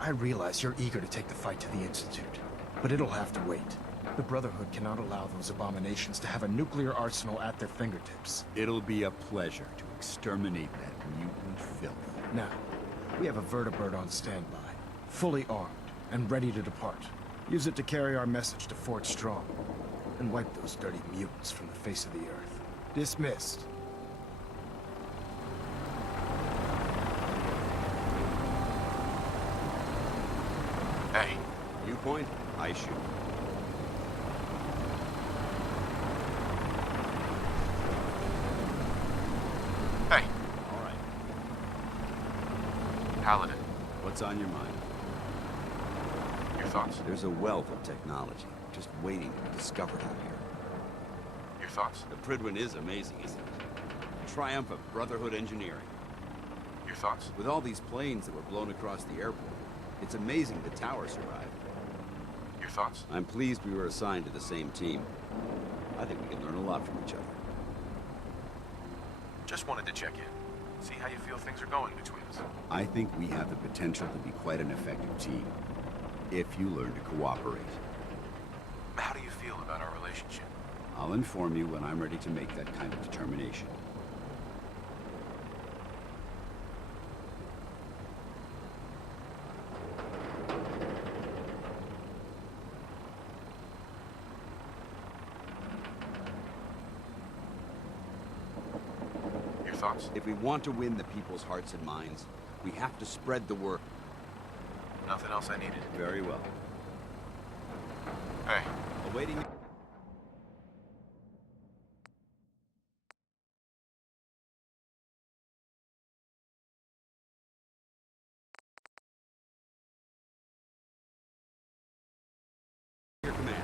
I realize you're eager to take the fight to the Institute, but it'll have to wait. The Brotherhood cannot allow those abominations to have a nuclear arsenal at their fingertips. It'll be a pleasure to exterminate that mutant filth. Now, we have a vertibird on standby, fully armed and ready to depart. Use it to carry our message to Fort Strong, and wipe those dirty mutants from the face of the earth. Dismissed. Hey. You point, I shoot. Hey. All right. Paladin. What's on your mind? Your thoughts? There's a wealth of technology just waiting to be discovered out here. Your thoughts? The Pridwin is amazing, isn't it? A triumph of Brotherhood engineering. Your thoughts? With all these planes that were blown across the airport, it's amazing the tower survived. Your thoughts? I'm pleased we were assigned to the same team. I think we can learn a lot from each other. Just wanted to check in. See how you feel things are going between us. I think we have the potential to be quite an effective team, if you learn to cooperate. How do you feel about our relationship? I'll inform you when I'm ready to make that kind of determination. Your thoughts? If we want to win the people's hearts and minds, we have to spread the word. Nothing else I needed. Very well. Hey. Awaiting... Your command.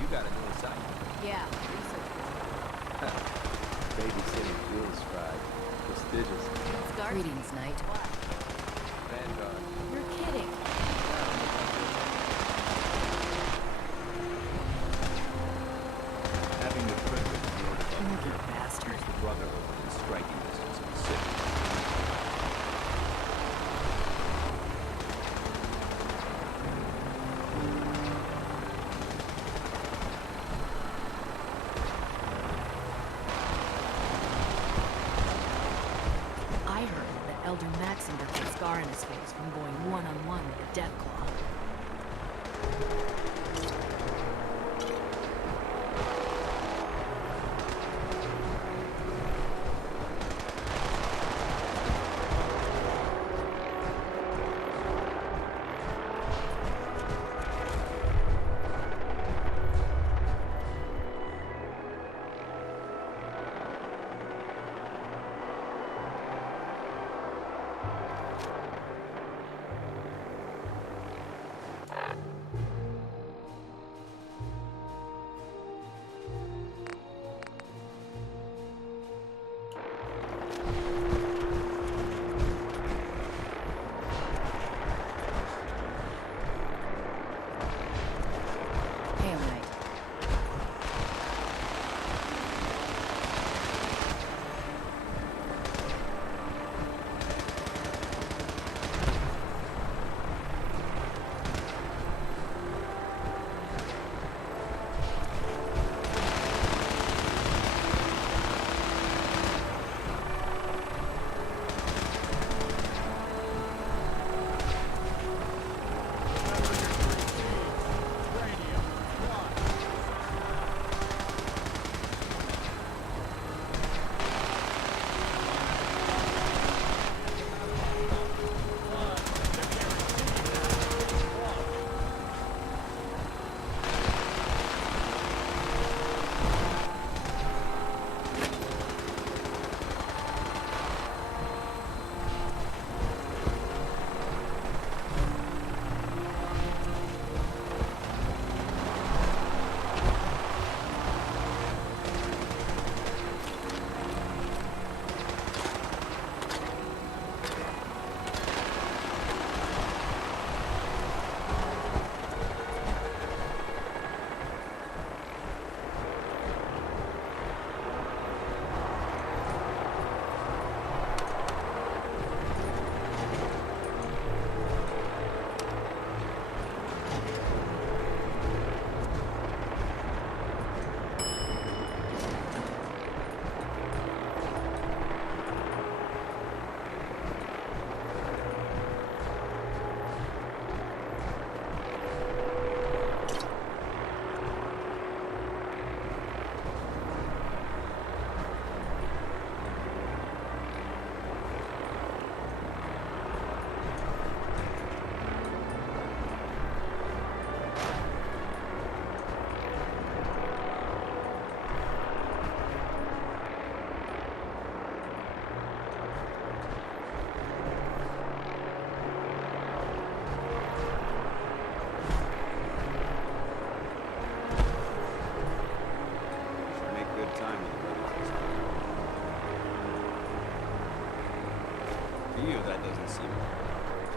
You got a new assignment. Yeah, research visit. Babysitting fuel scribe. Prestigious. Greetings, Knight. Vanguard. You're kidding. Having the privilege of your You bastard. the Brotherhood within striking distance of the city. I heard that Elder Maxim got a scar in his face from going one-on-one with a Deathclaw.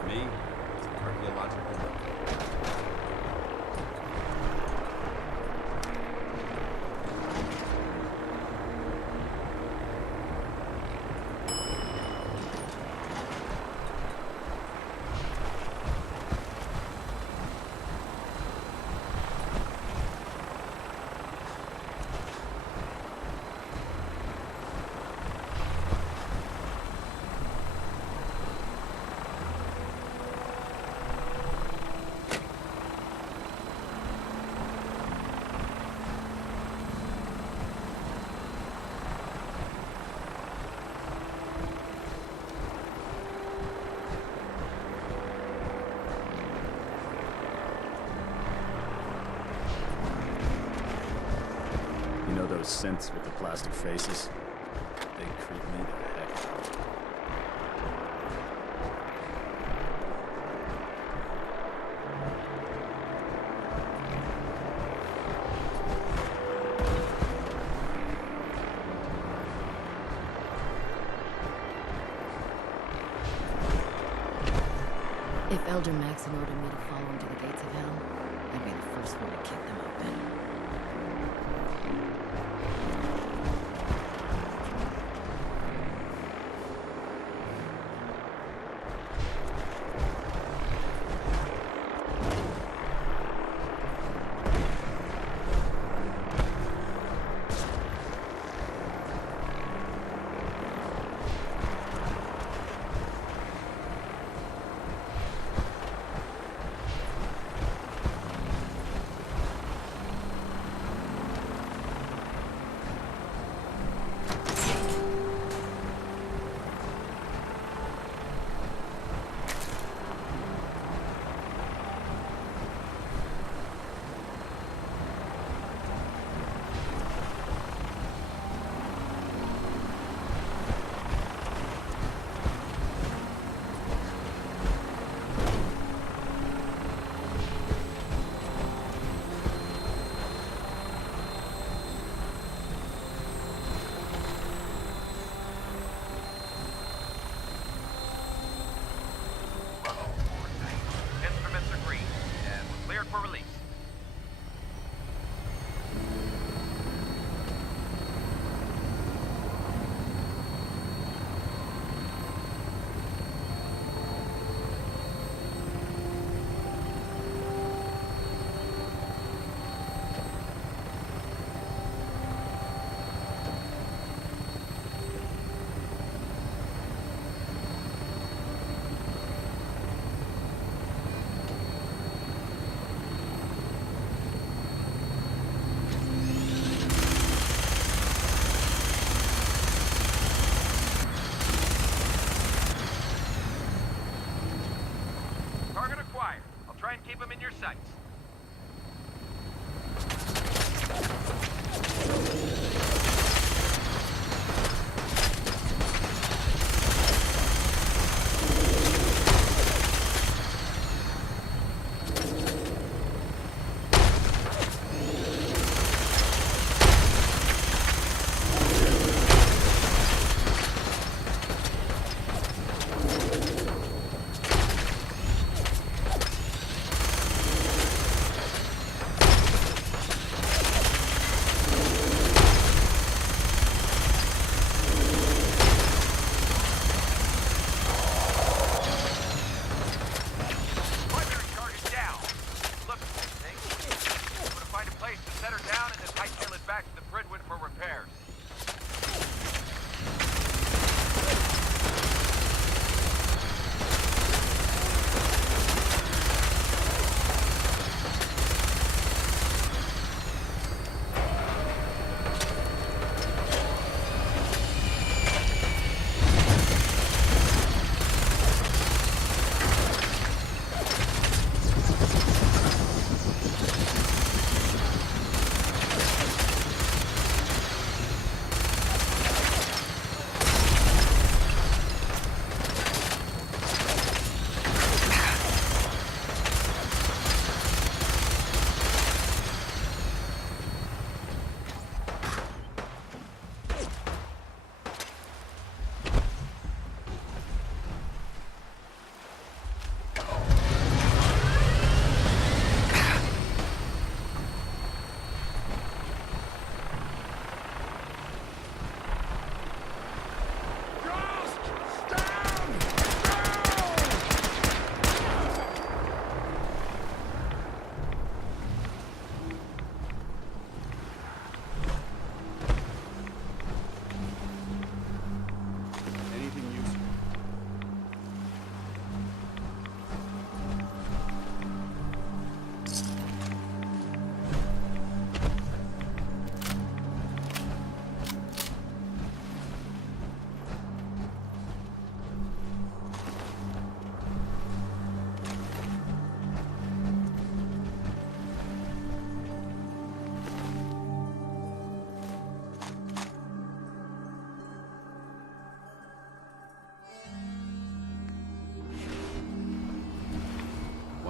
To me, it's an archaeological wreck. You know those synths with the plastic faces? They creep me the heck out. If Elder Maxon ordered me to follow him to the gates of hell, I'd be the first one to kick them open. Keep them in your sights.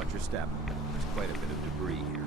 Watch your step. There's quite a bit of debris here.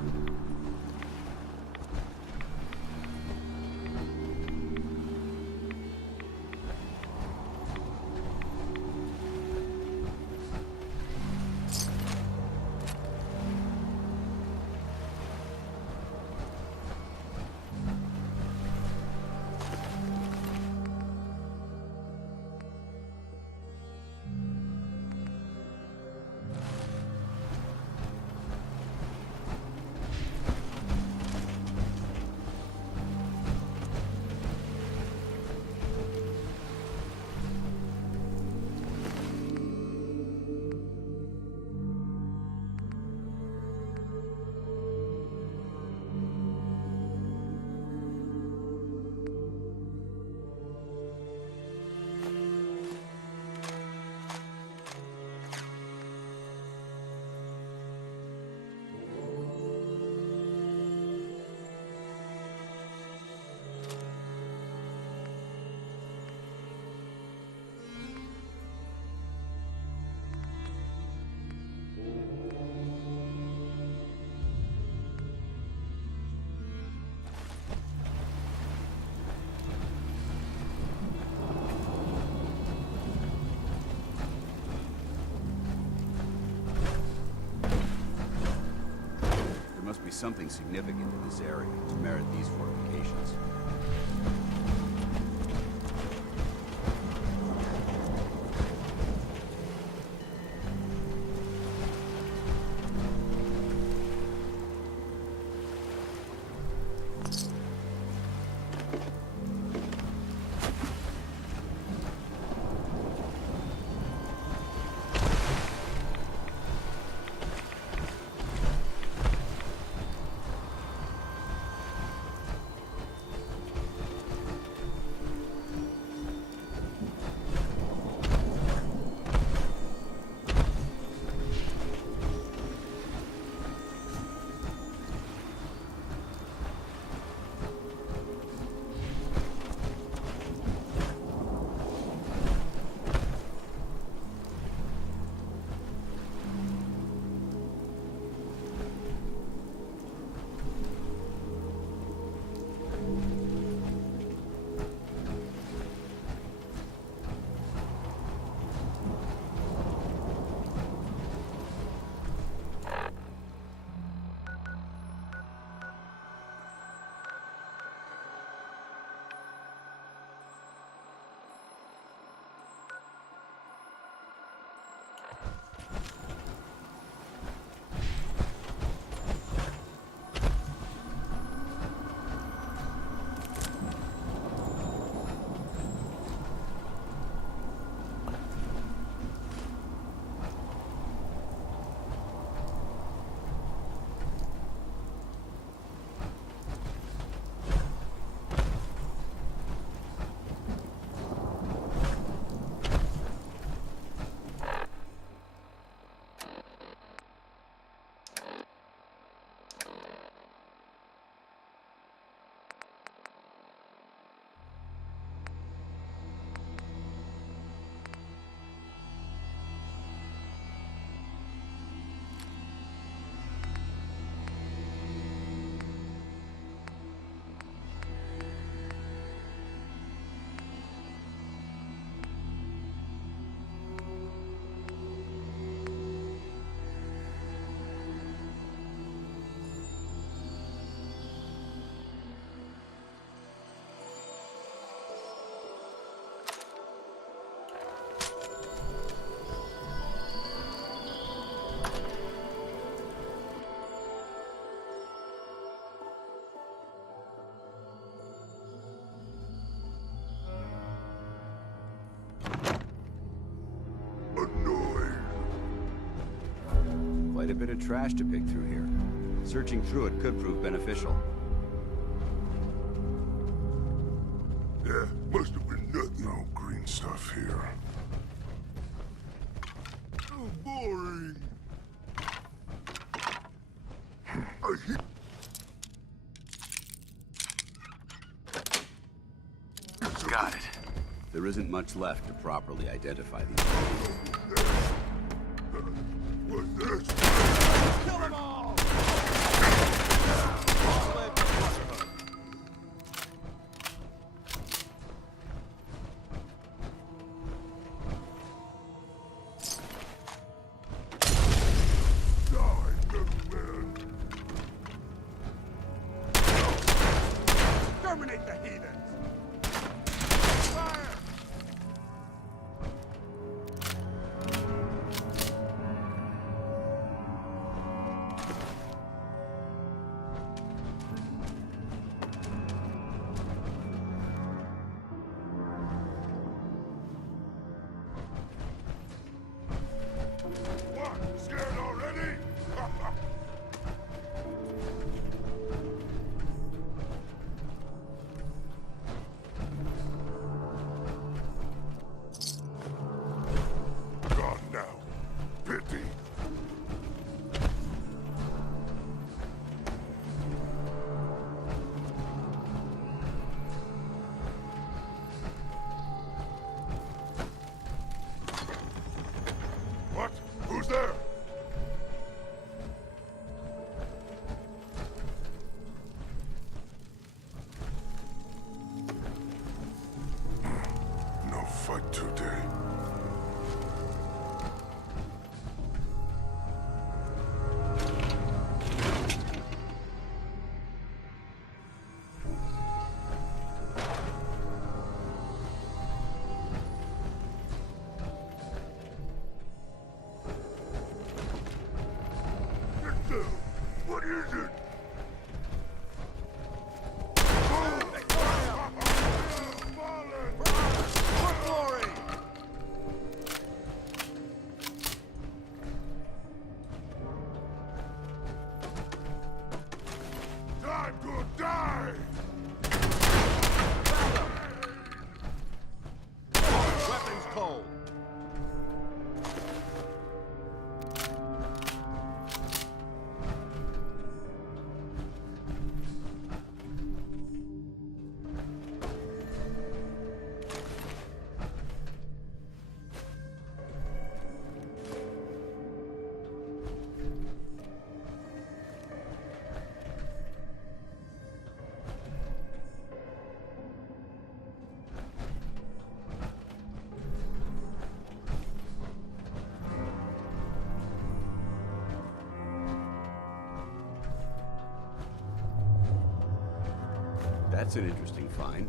Be something significant in this area to merit these fortifications. Quite a bit of trash to pick through here. Searching through it could prove beneficial. Yeah, must have been nothing. No green stuff here. So boring. Got it. There isn't much left to properly identify these. What's this? Exterminate the heathens! Fire! What? Scared already? Gone now. Pity. What? Who's there? No fight today. Victor, what is it? For glory! Time to die! Weapons cold. That's an interesting find.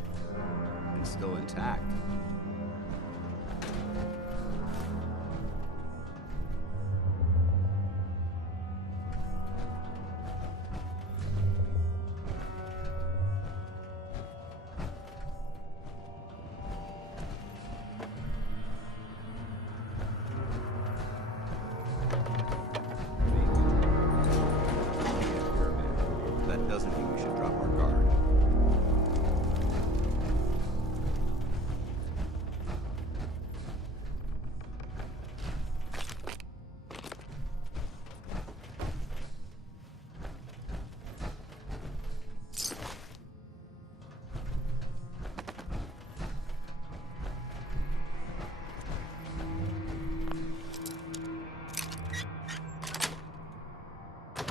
And still intact. That doesn't mean we should drop our guard.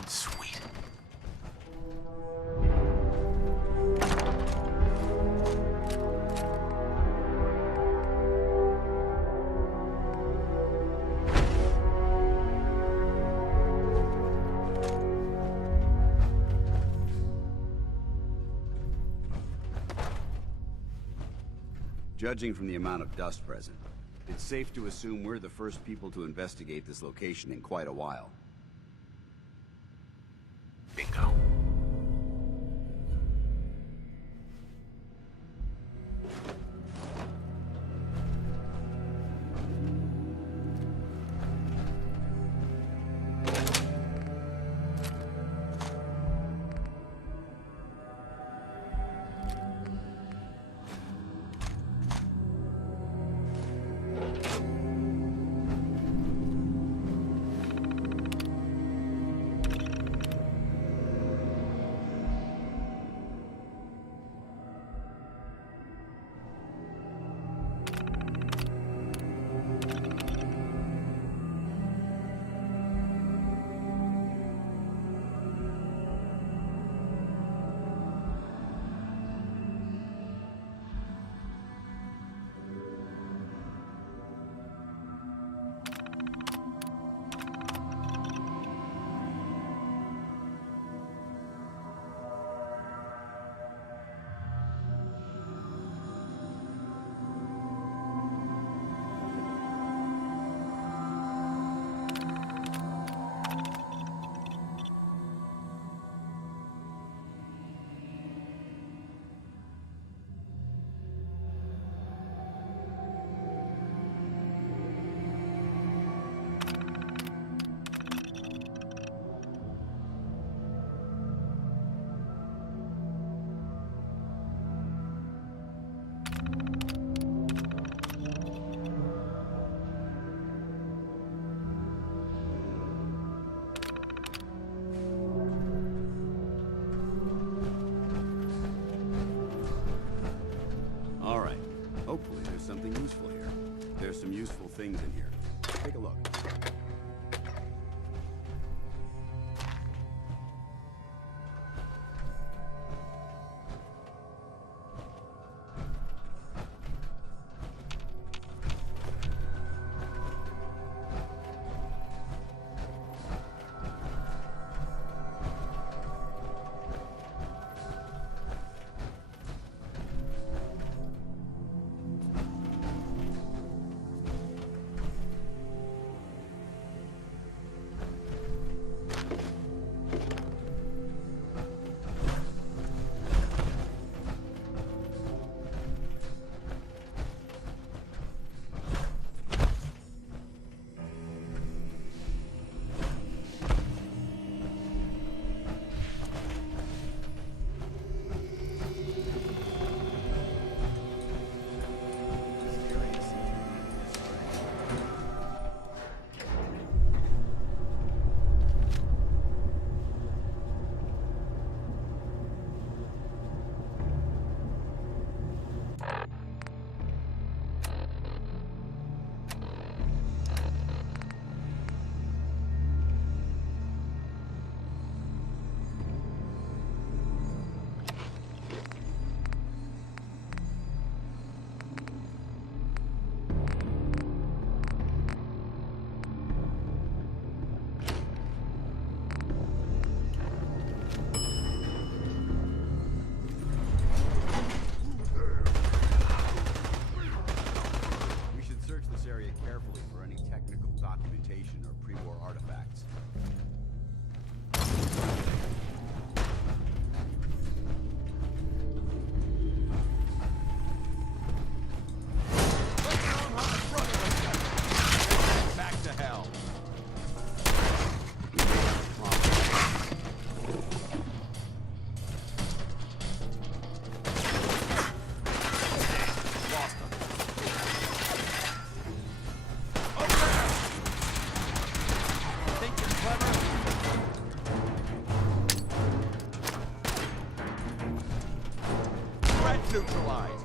Sweet. Judging from the amount of dust present, it's safe to assume we're the first people to investigate this location in quite a while. Bingo. there's some useful things in here. Take a look. Neutralized.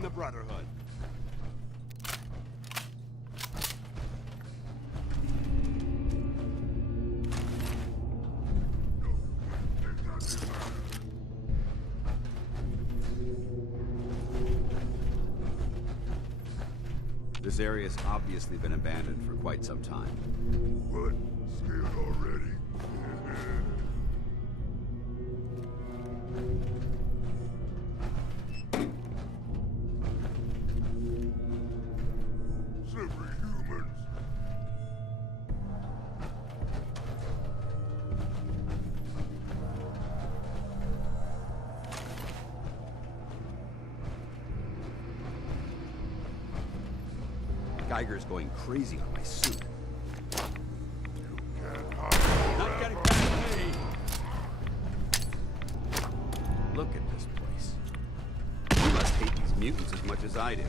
The Brotherhood. This area's obviously been abandoned for quite some time. What? Scared already? Geiger's going crazy on my suit. Not getting past me. Look at this place. You must hate these mutants as much as I do.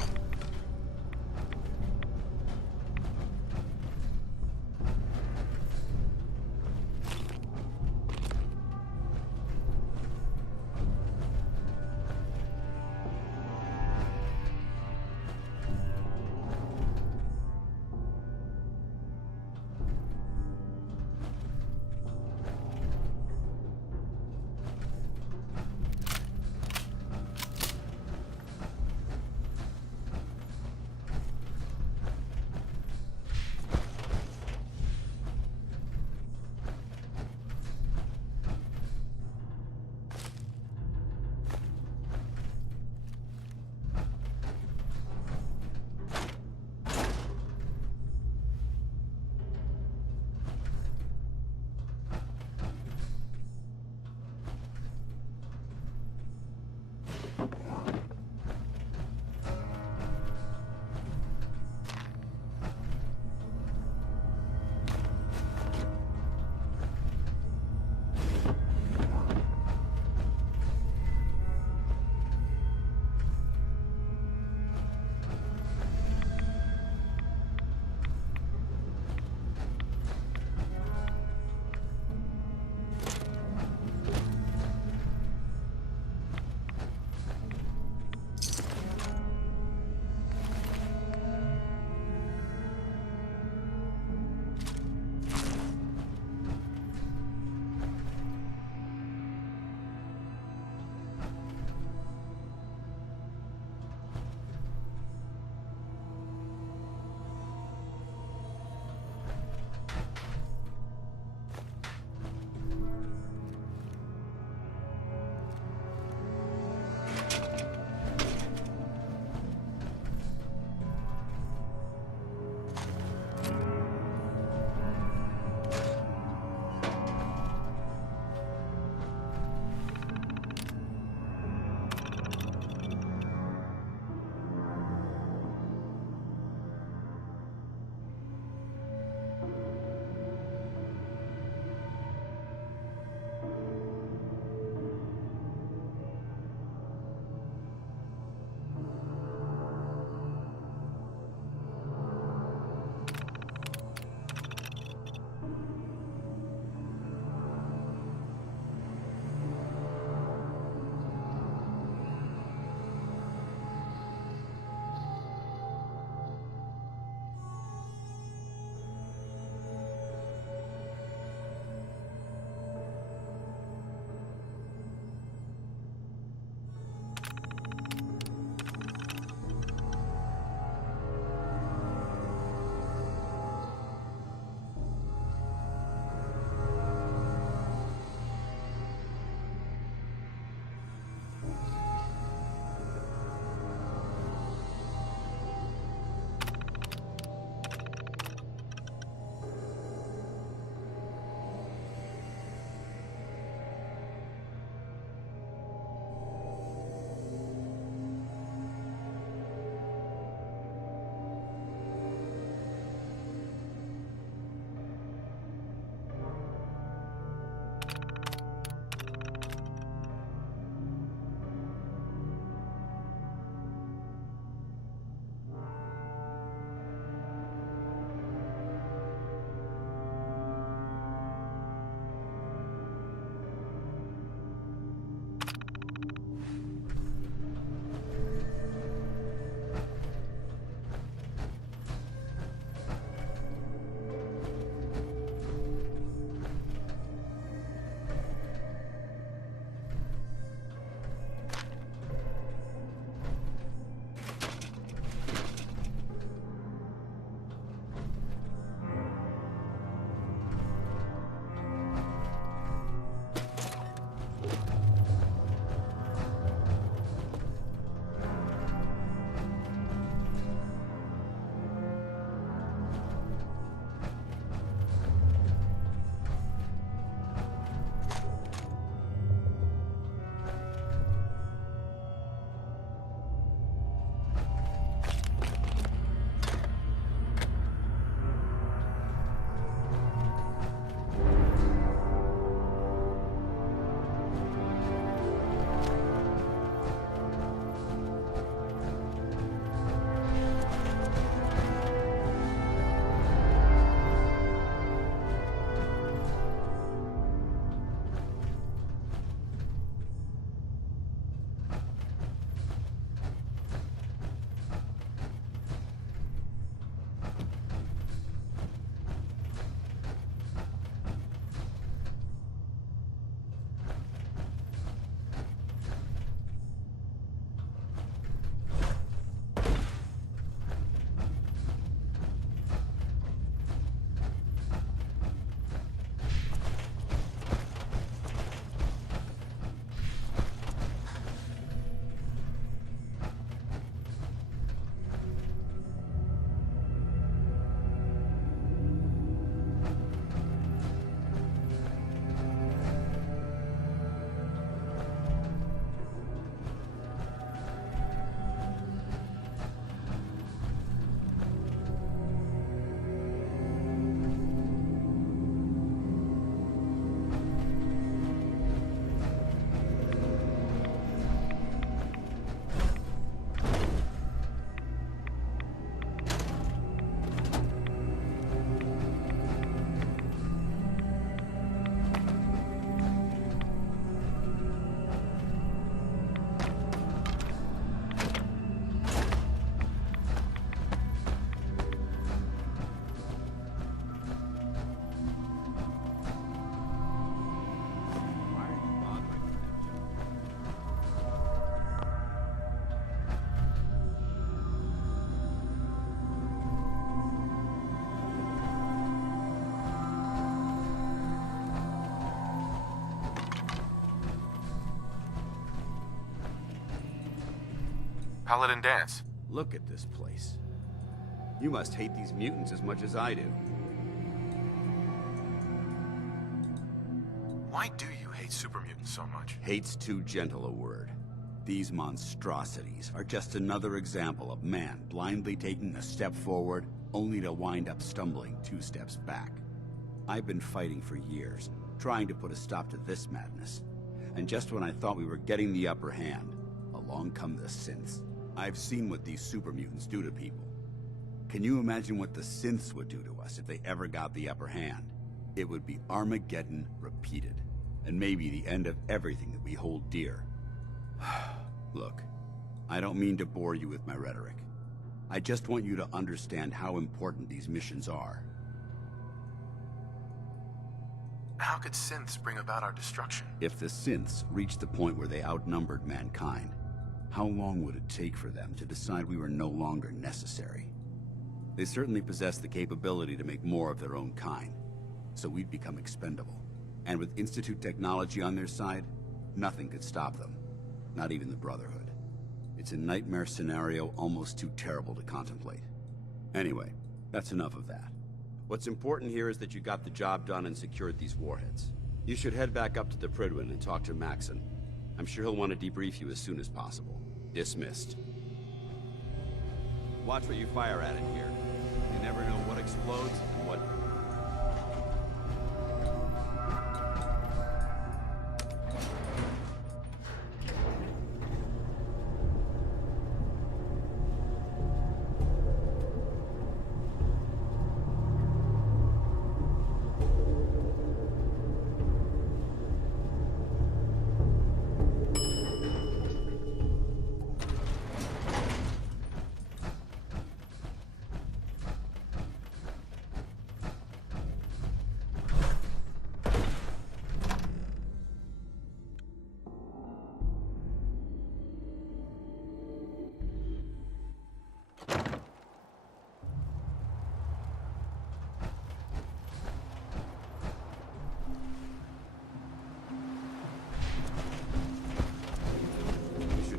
Paladin Dance. Look at this place. You must hate these mutants as much as I do. Why do you hate super mutants so much? Hate's too gentle a word. These monstrosities are just another example of man blindly taking a step forward, only to wind up stumbling 2 steps back. I've been fighting for years, trying to put a stop to this madness. And just when I thought we were getting the upper hand, along come the synths. I've seen what these super mutants do to people. Can you imagine what the synths would do to us if they ever got the upper hand? It would be Armageddon repeated, and maybe the end of everything that we hold dear. Look, I don't mean to bore you with my rhetoric. I just want you to understand how important these missions are. How could synths bring about our destruction? If the synths reached the point where they outnumbered mankind, how long would it take for them to decide we were no longer necessary? They certainly possess the capability to make more of their own kind, so we'd become expendable. And with Institute technology on their side, nothing could stop them. Not even the Brotherhood. It's a nightmare scenario almost too terrible to contemplate. Anyway, that's enough of that. What's important here is that you got the job done and secured these warheads. You should head back up to the Prydwen and talk to Maxon. I'm sure he'll want to debrief you as soon as possible. Dismissed. Watch what you fire at in here. You never know what explodes and what...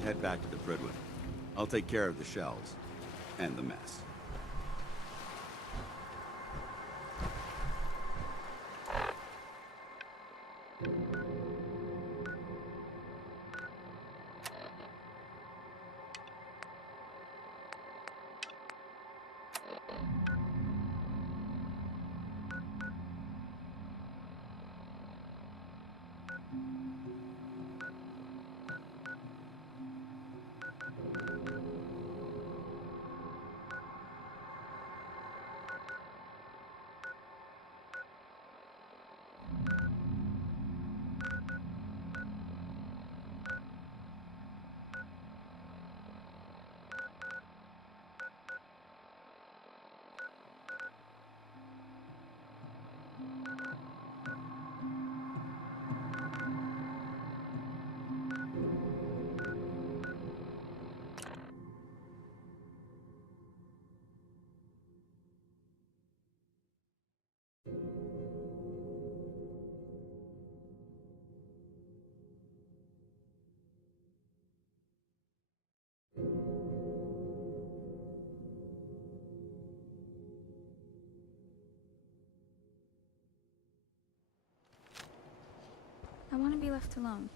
Head back to the Prydwen. I'll take care of the shells and the mess. I want to be left alone.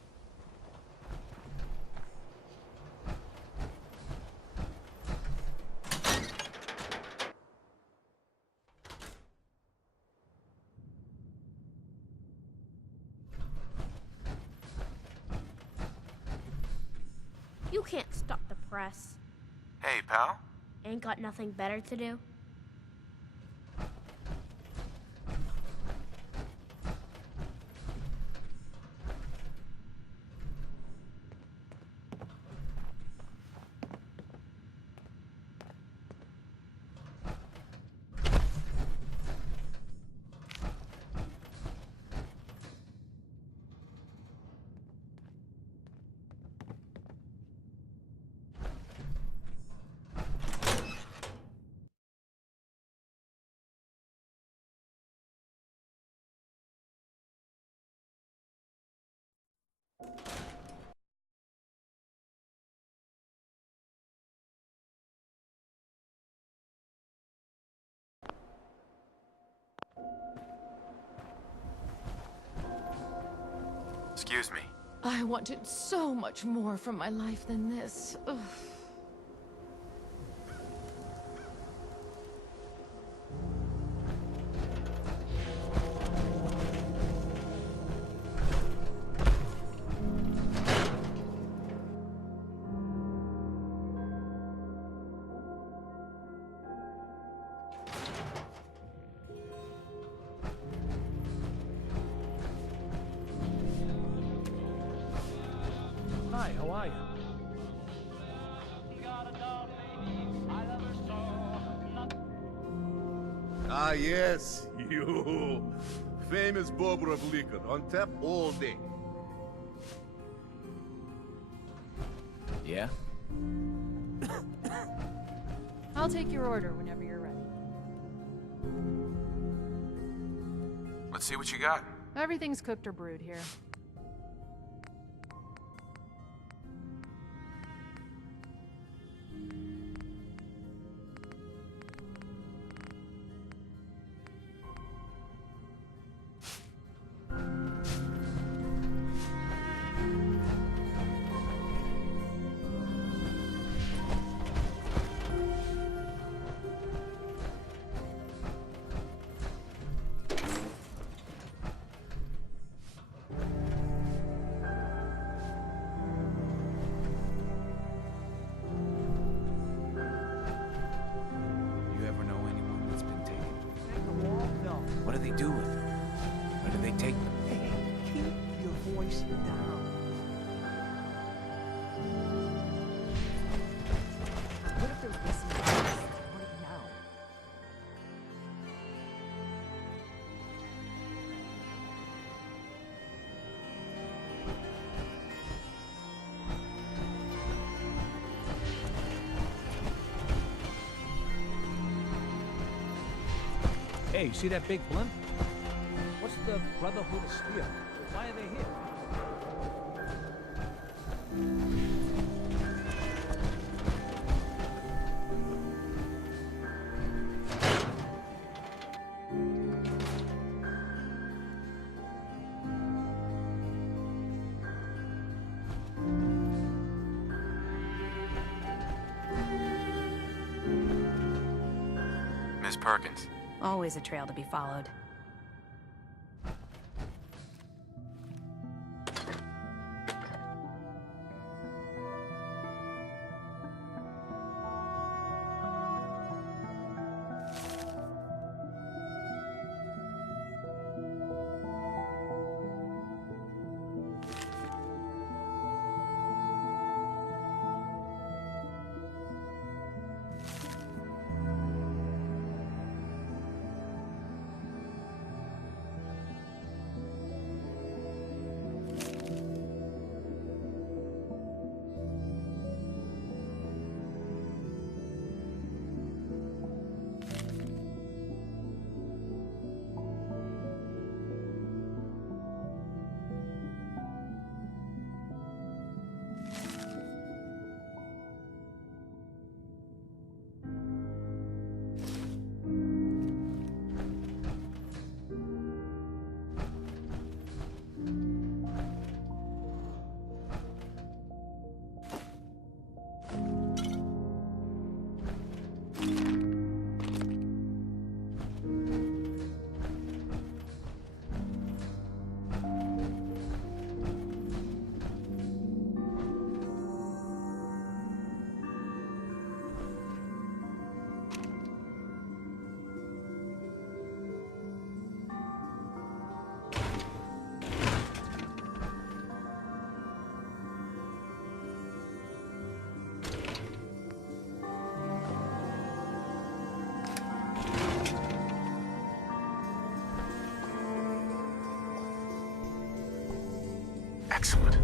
You can't stop the press. Hey, pal. Ain't got nothing better to do? Excuse me. I wanted so much more from my life than this. Ugh. Hi, how are you? Ah, yes, you. Famous bobber of liquor, on tap all day. Yeah? I'll take your order whenever you're ready. Let's see what you got. Everything's cooked or brewed here. You ever know anyone that's been taken? No. What do they do with them? Where do they take them? Hey, keep your voice down. What if they're listening to us right now? Hey, see that big blimp? What's the Brotherhood of Steel? Why are they here? Miss Perkins. Always a trail to be followed. Excellent.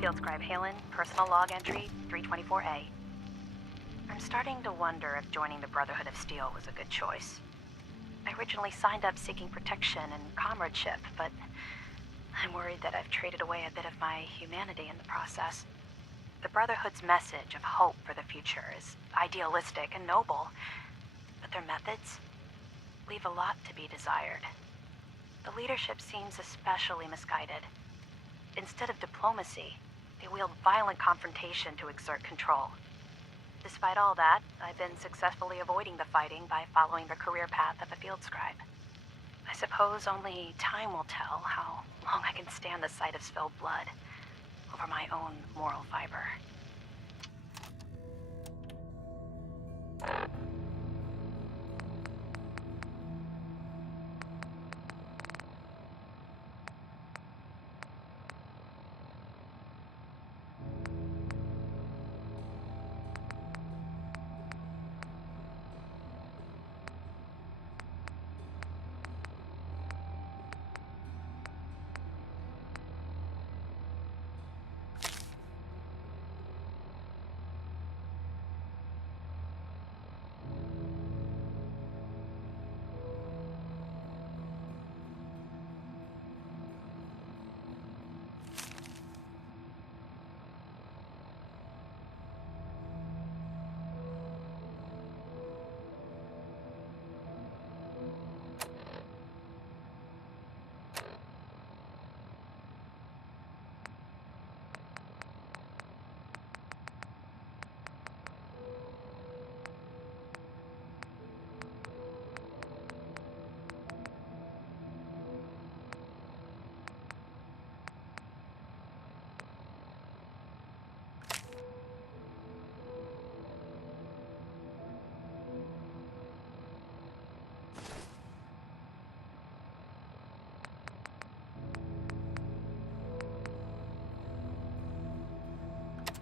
Field Scribe Halen, personal log entry 324A. I'm starting to wonder if joining the Brotherhood of Steel was a good choice. I originally signed up seeking protection and comradeship, but I'm worried that I've traded away a bit of my humanity in the process. The Brotherhood's message of hope for the future is idealistic and noble, but their methods leave a lot to be desired. The leadership seems especially misguided. Instead of diplomacy, they wield violent confrontation to exert control. Despite all that, I've been successfully avoiding the fighting by following the career path of a field scribe. I suppose only time will tell how long I can stand the sight of spilled blood over my own moral fiber.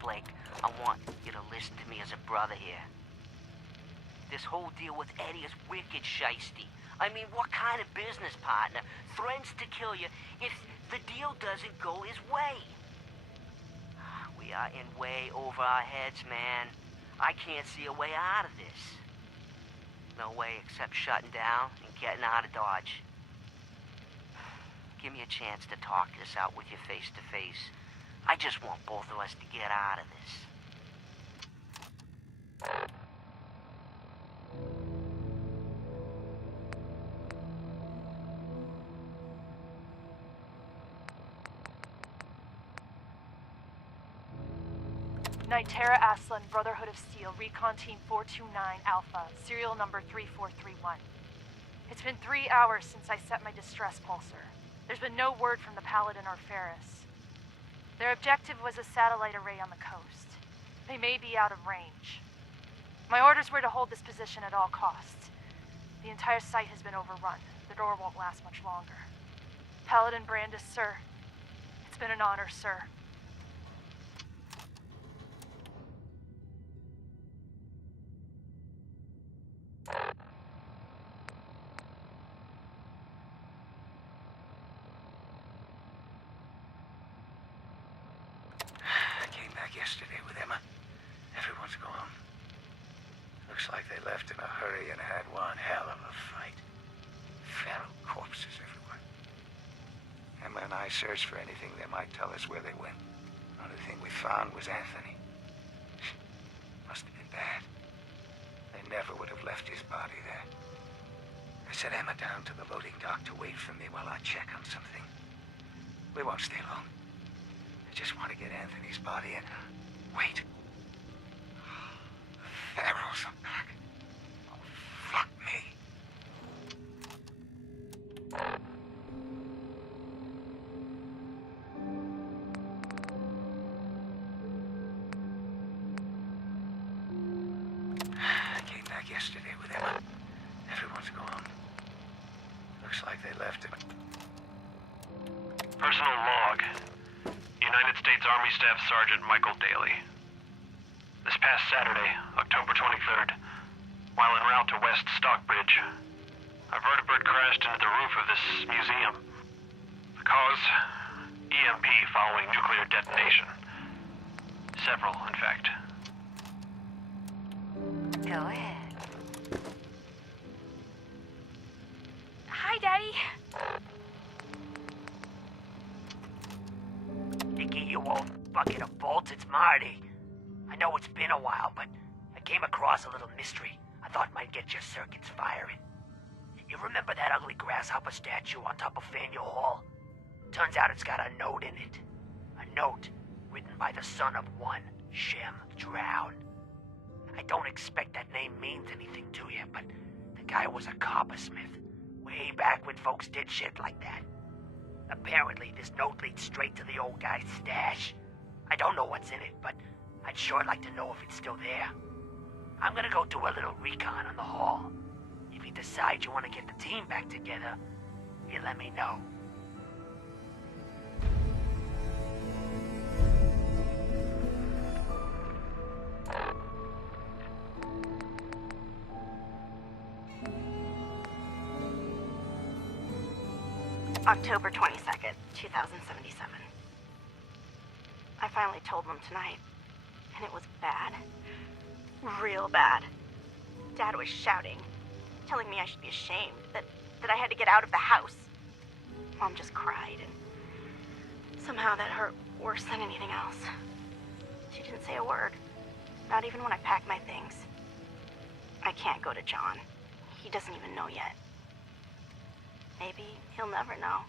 Blake, I want you to listen to me as a brother here. This whole deal with Eddie is wicked shiesty. I mean, what kind of business partner threatens to kill you if the deal doesn't go his way? We are in way over our heads, man. I can't see a way out of this. No way except shutting down and getting out of Dodge. Give me a chance to talk this out with you face to face. I just want both of us to get out of this. Nitera Aslan, Brotherhood of Steel, Recon Team 429 Alpha, serial number 3431. It's been 3 hours since I set my distress pulsar. There's been no word from the Paladin or Ferris. Their objective was a satellite array on the coast. They may be out of range. My orders were to hold this position at all costs. The entire site has been overrun. The door won't last much longer. Paladin Brandis, sir. It's been an honor, sir. Yesterday with Emma. Everyone's gone. Looks like they left in a hurry and had one hell of a fight. Feral corpses everywhere. Emma and I searched for anything that might tell us where they went. The only thing we found was Anthony. Must have been bad. They never would have left his body there. I sent Emma down to the loading dock to wait for me while I check on something. We won't stay long. I just want to get Anthony's body and... Wait. Ferals are back. Oh, fuck me. I came back yesterday with Emma. Everyone's gone. Looks like they left him. Personal log. United States Army Staff Sergeant Michael Daly. This past Saturday, October 23rd, while en route to West Stockbridge, a vertibird crashed into the roof of this museum. The cause? EMP following nuclear detonation. Several, in fact. Go ahead. Hi, Daddy. Nicky, you old bucket of bolts, it's Marty. I know it's been a while, but I came across a little mystery I thought might get your circuits firing. You remember that ugly grasshopper statue on top of Faneuil Hall? Turns out it's got a note in it. A note written by the son of one Shem Drown. I don't expect that name means anything to you, but the guy was a coppersmith, way back when folks did shit like that. Apparently, this note leads straight to the old guy's stash. I don't know what's in it, but I'd sure like to know if it's still there. I'm gonna go do a little recon on the hall. If you decide you want to get the team back together, you let me know. October 22nd, 2077. I finally told them tonight, and it was bad. Real bad. Dad was shouting, telling me I should be ashamed, that I had to get out of the house. Mom just cried, and somehow that hurt worse than anything else. She didn't say a word, not even when I packed my things. I can't go to John. He doesn't even know yet. Maybe he'll never know.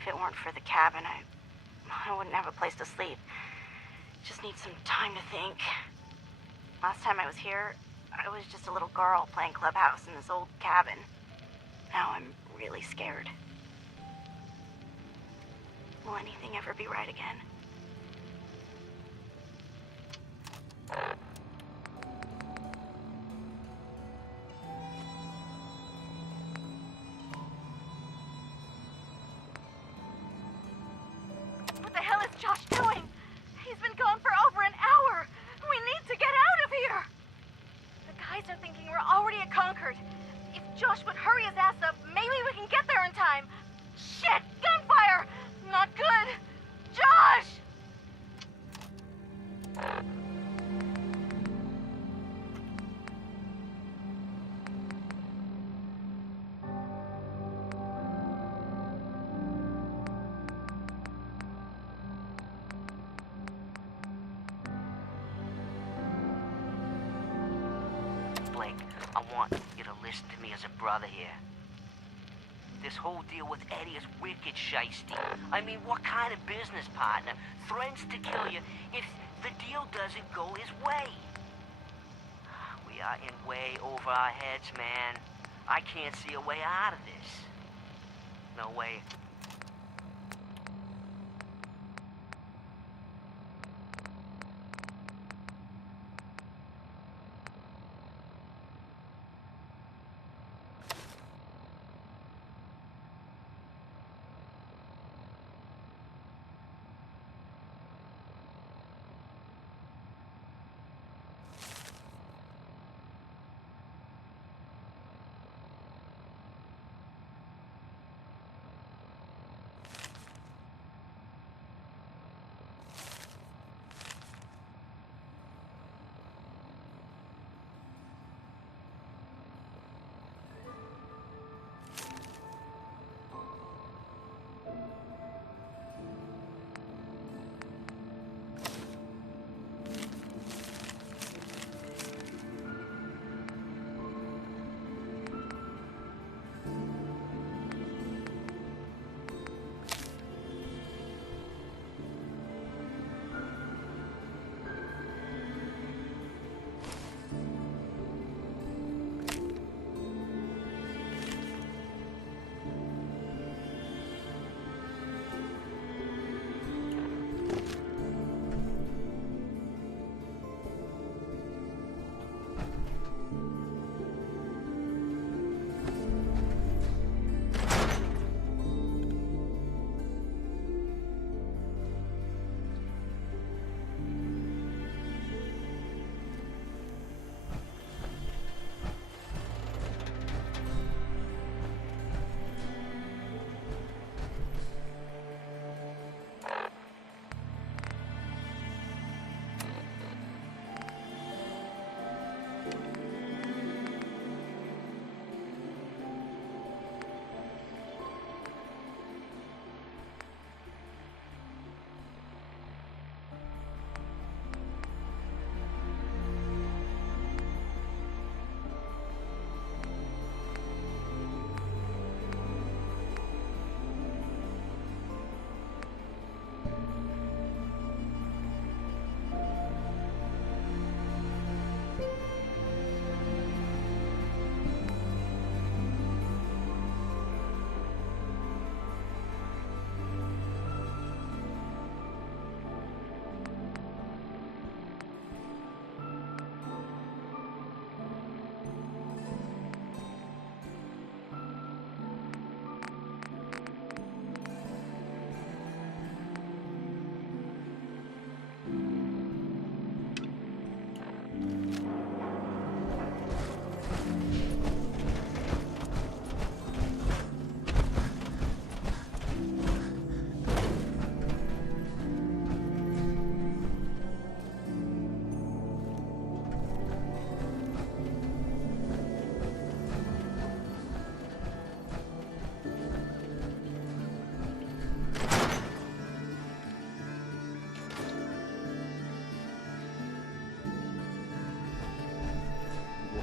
If it weren't for the cabin, I wouldn't have a place to sleep. Just need some time to think. Last time I was here, I was just a little girl playing clubhouse in this old cabin. Now I'm really scared. Will anything ever be right again? What the hell is Josh doing? He's been gone for over an hour. We need to get out of here. The guys are thinking we're already at Concord. If Josh would hurry his ass up, maybe we can get there in time. Shit! Gunfire! Not good! Josh! Blake, I want you to listen to me as a brother here. This whole deal with Eddie is wicked shiesty. I mean, what kind of business partner threatens to kill you if the deal doesn't go his way? We are in way over our heads, man. I can't see a way out of this. No way.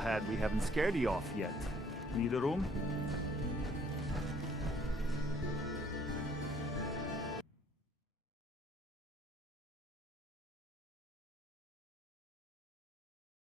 had we haven't scared you off yet. Need a room?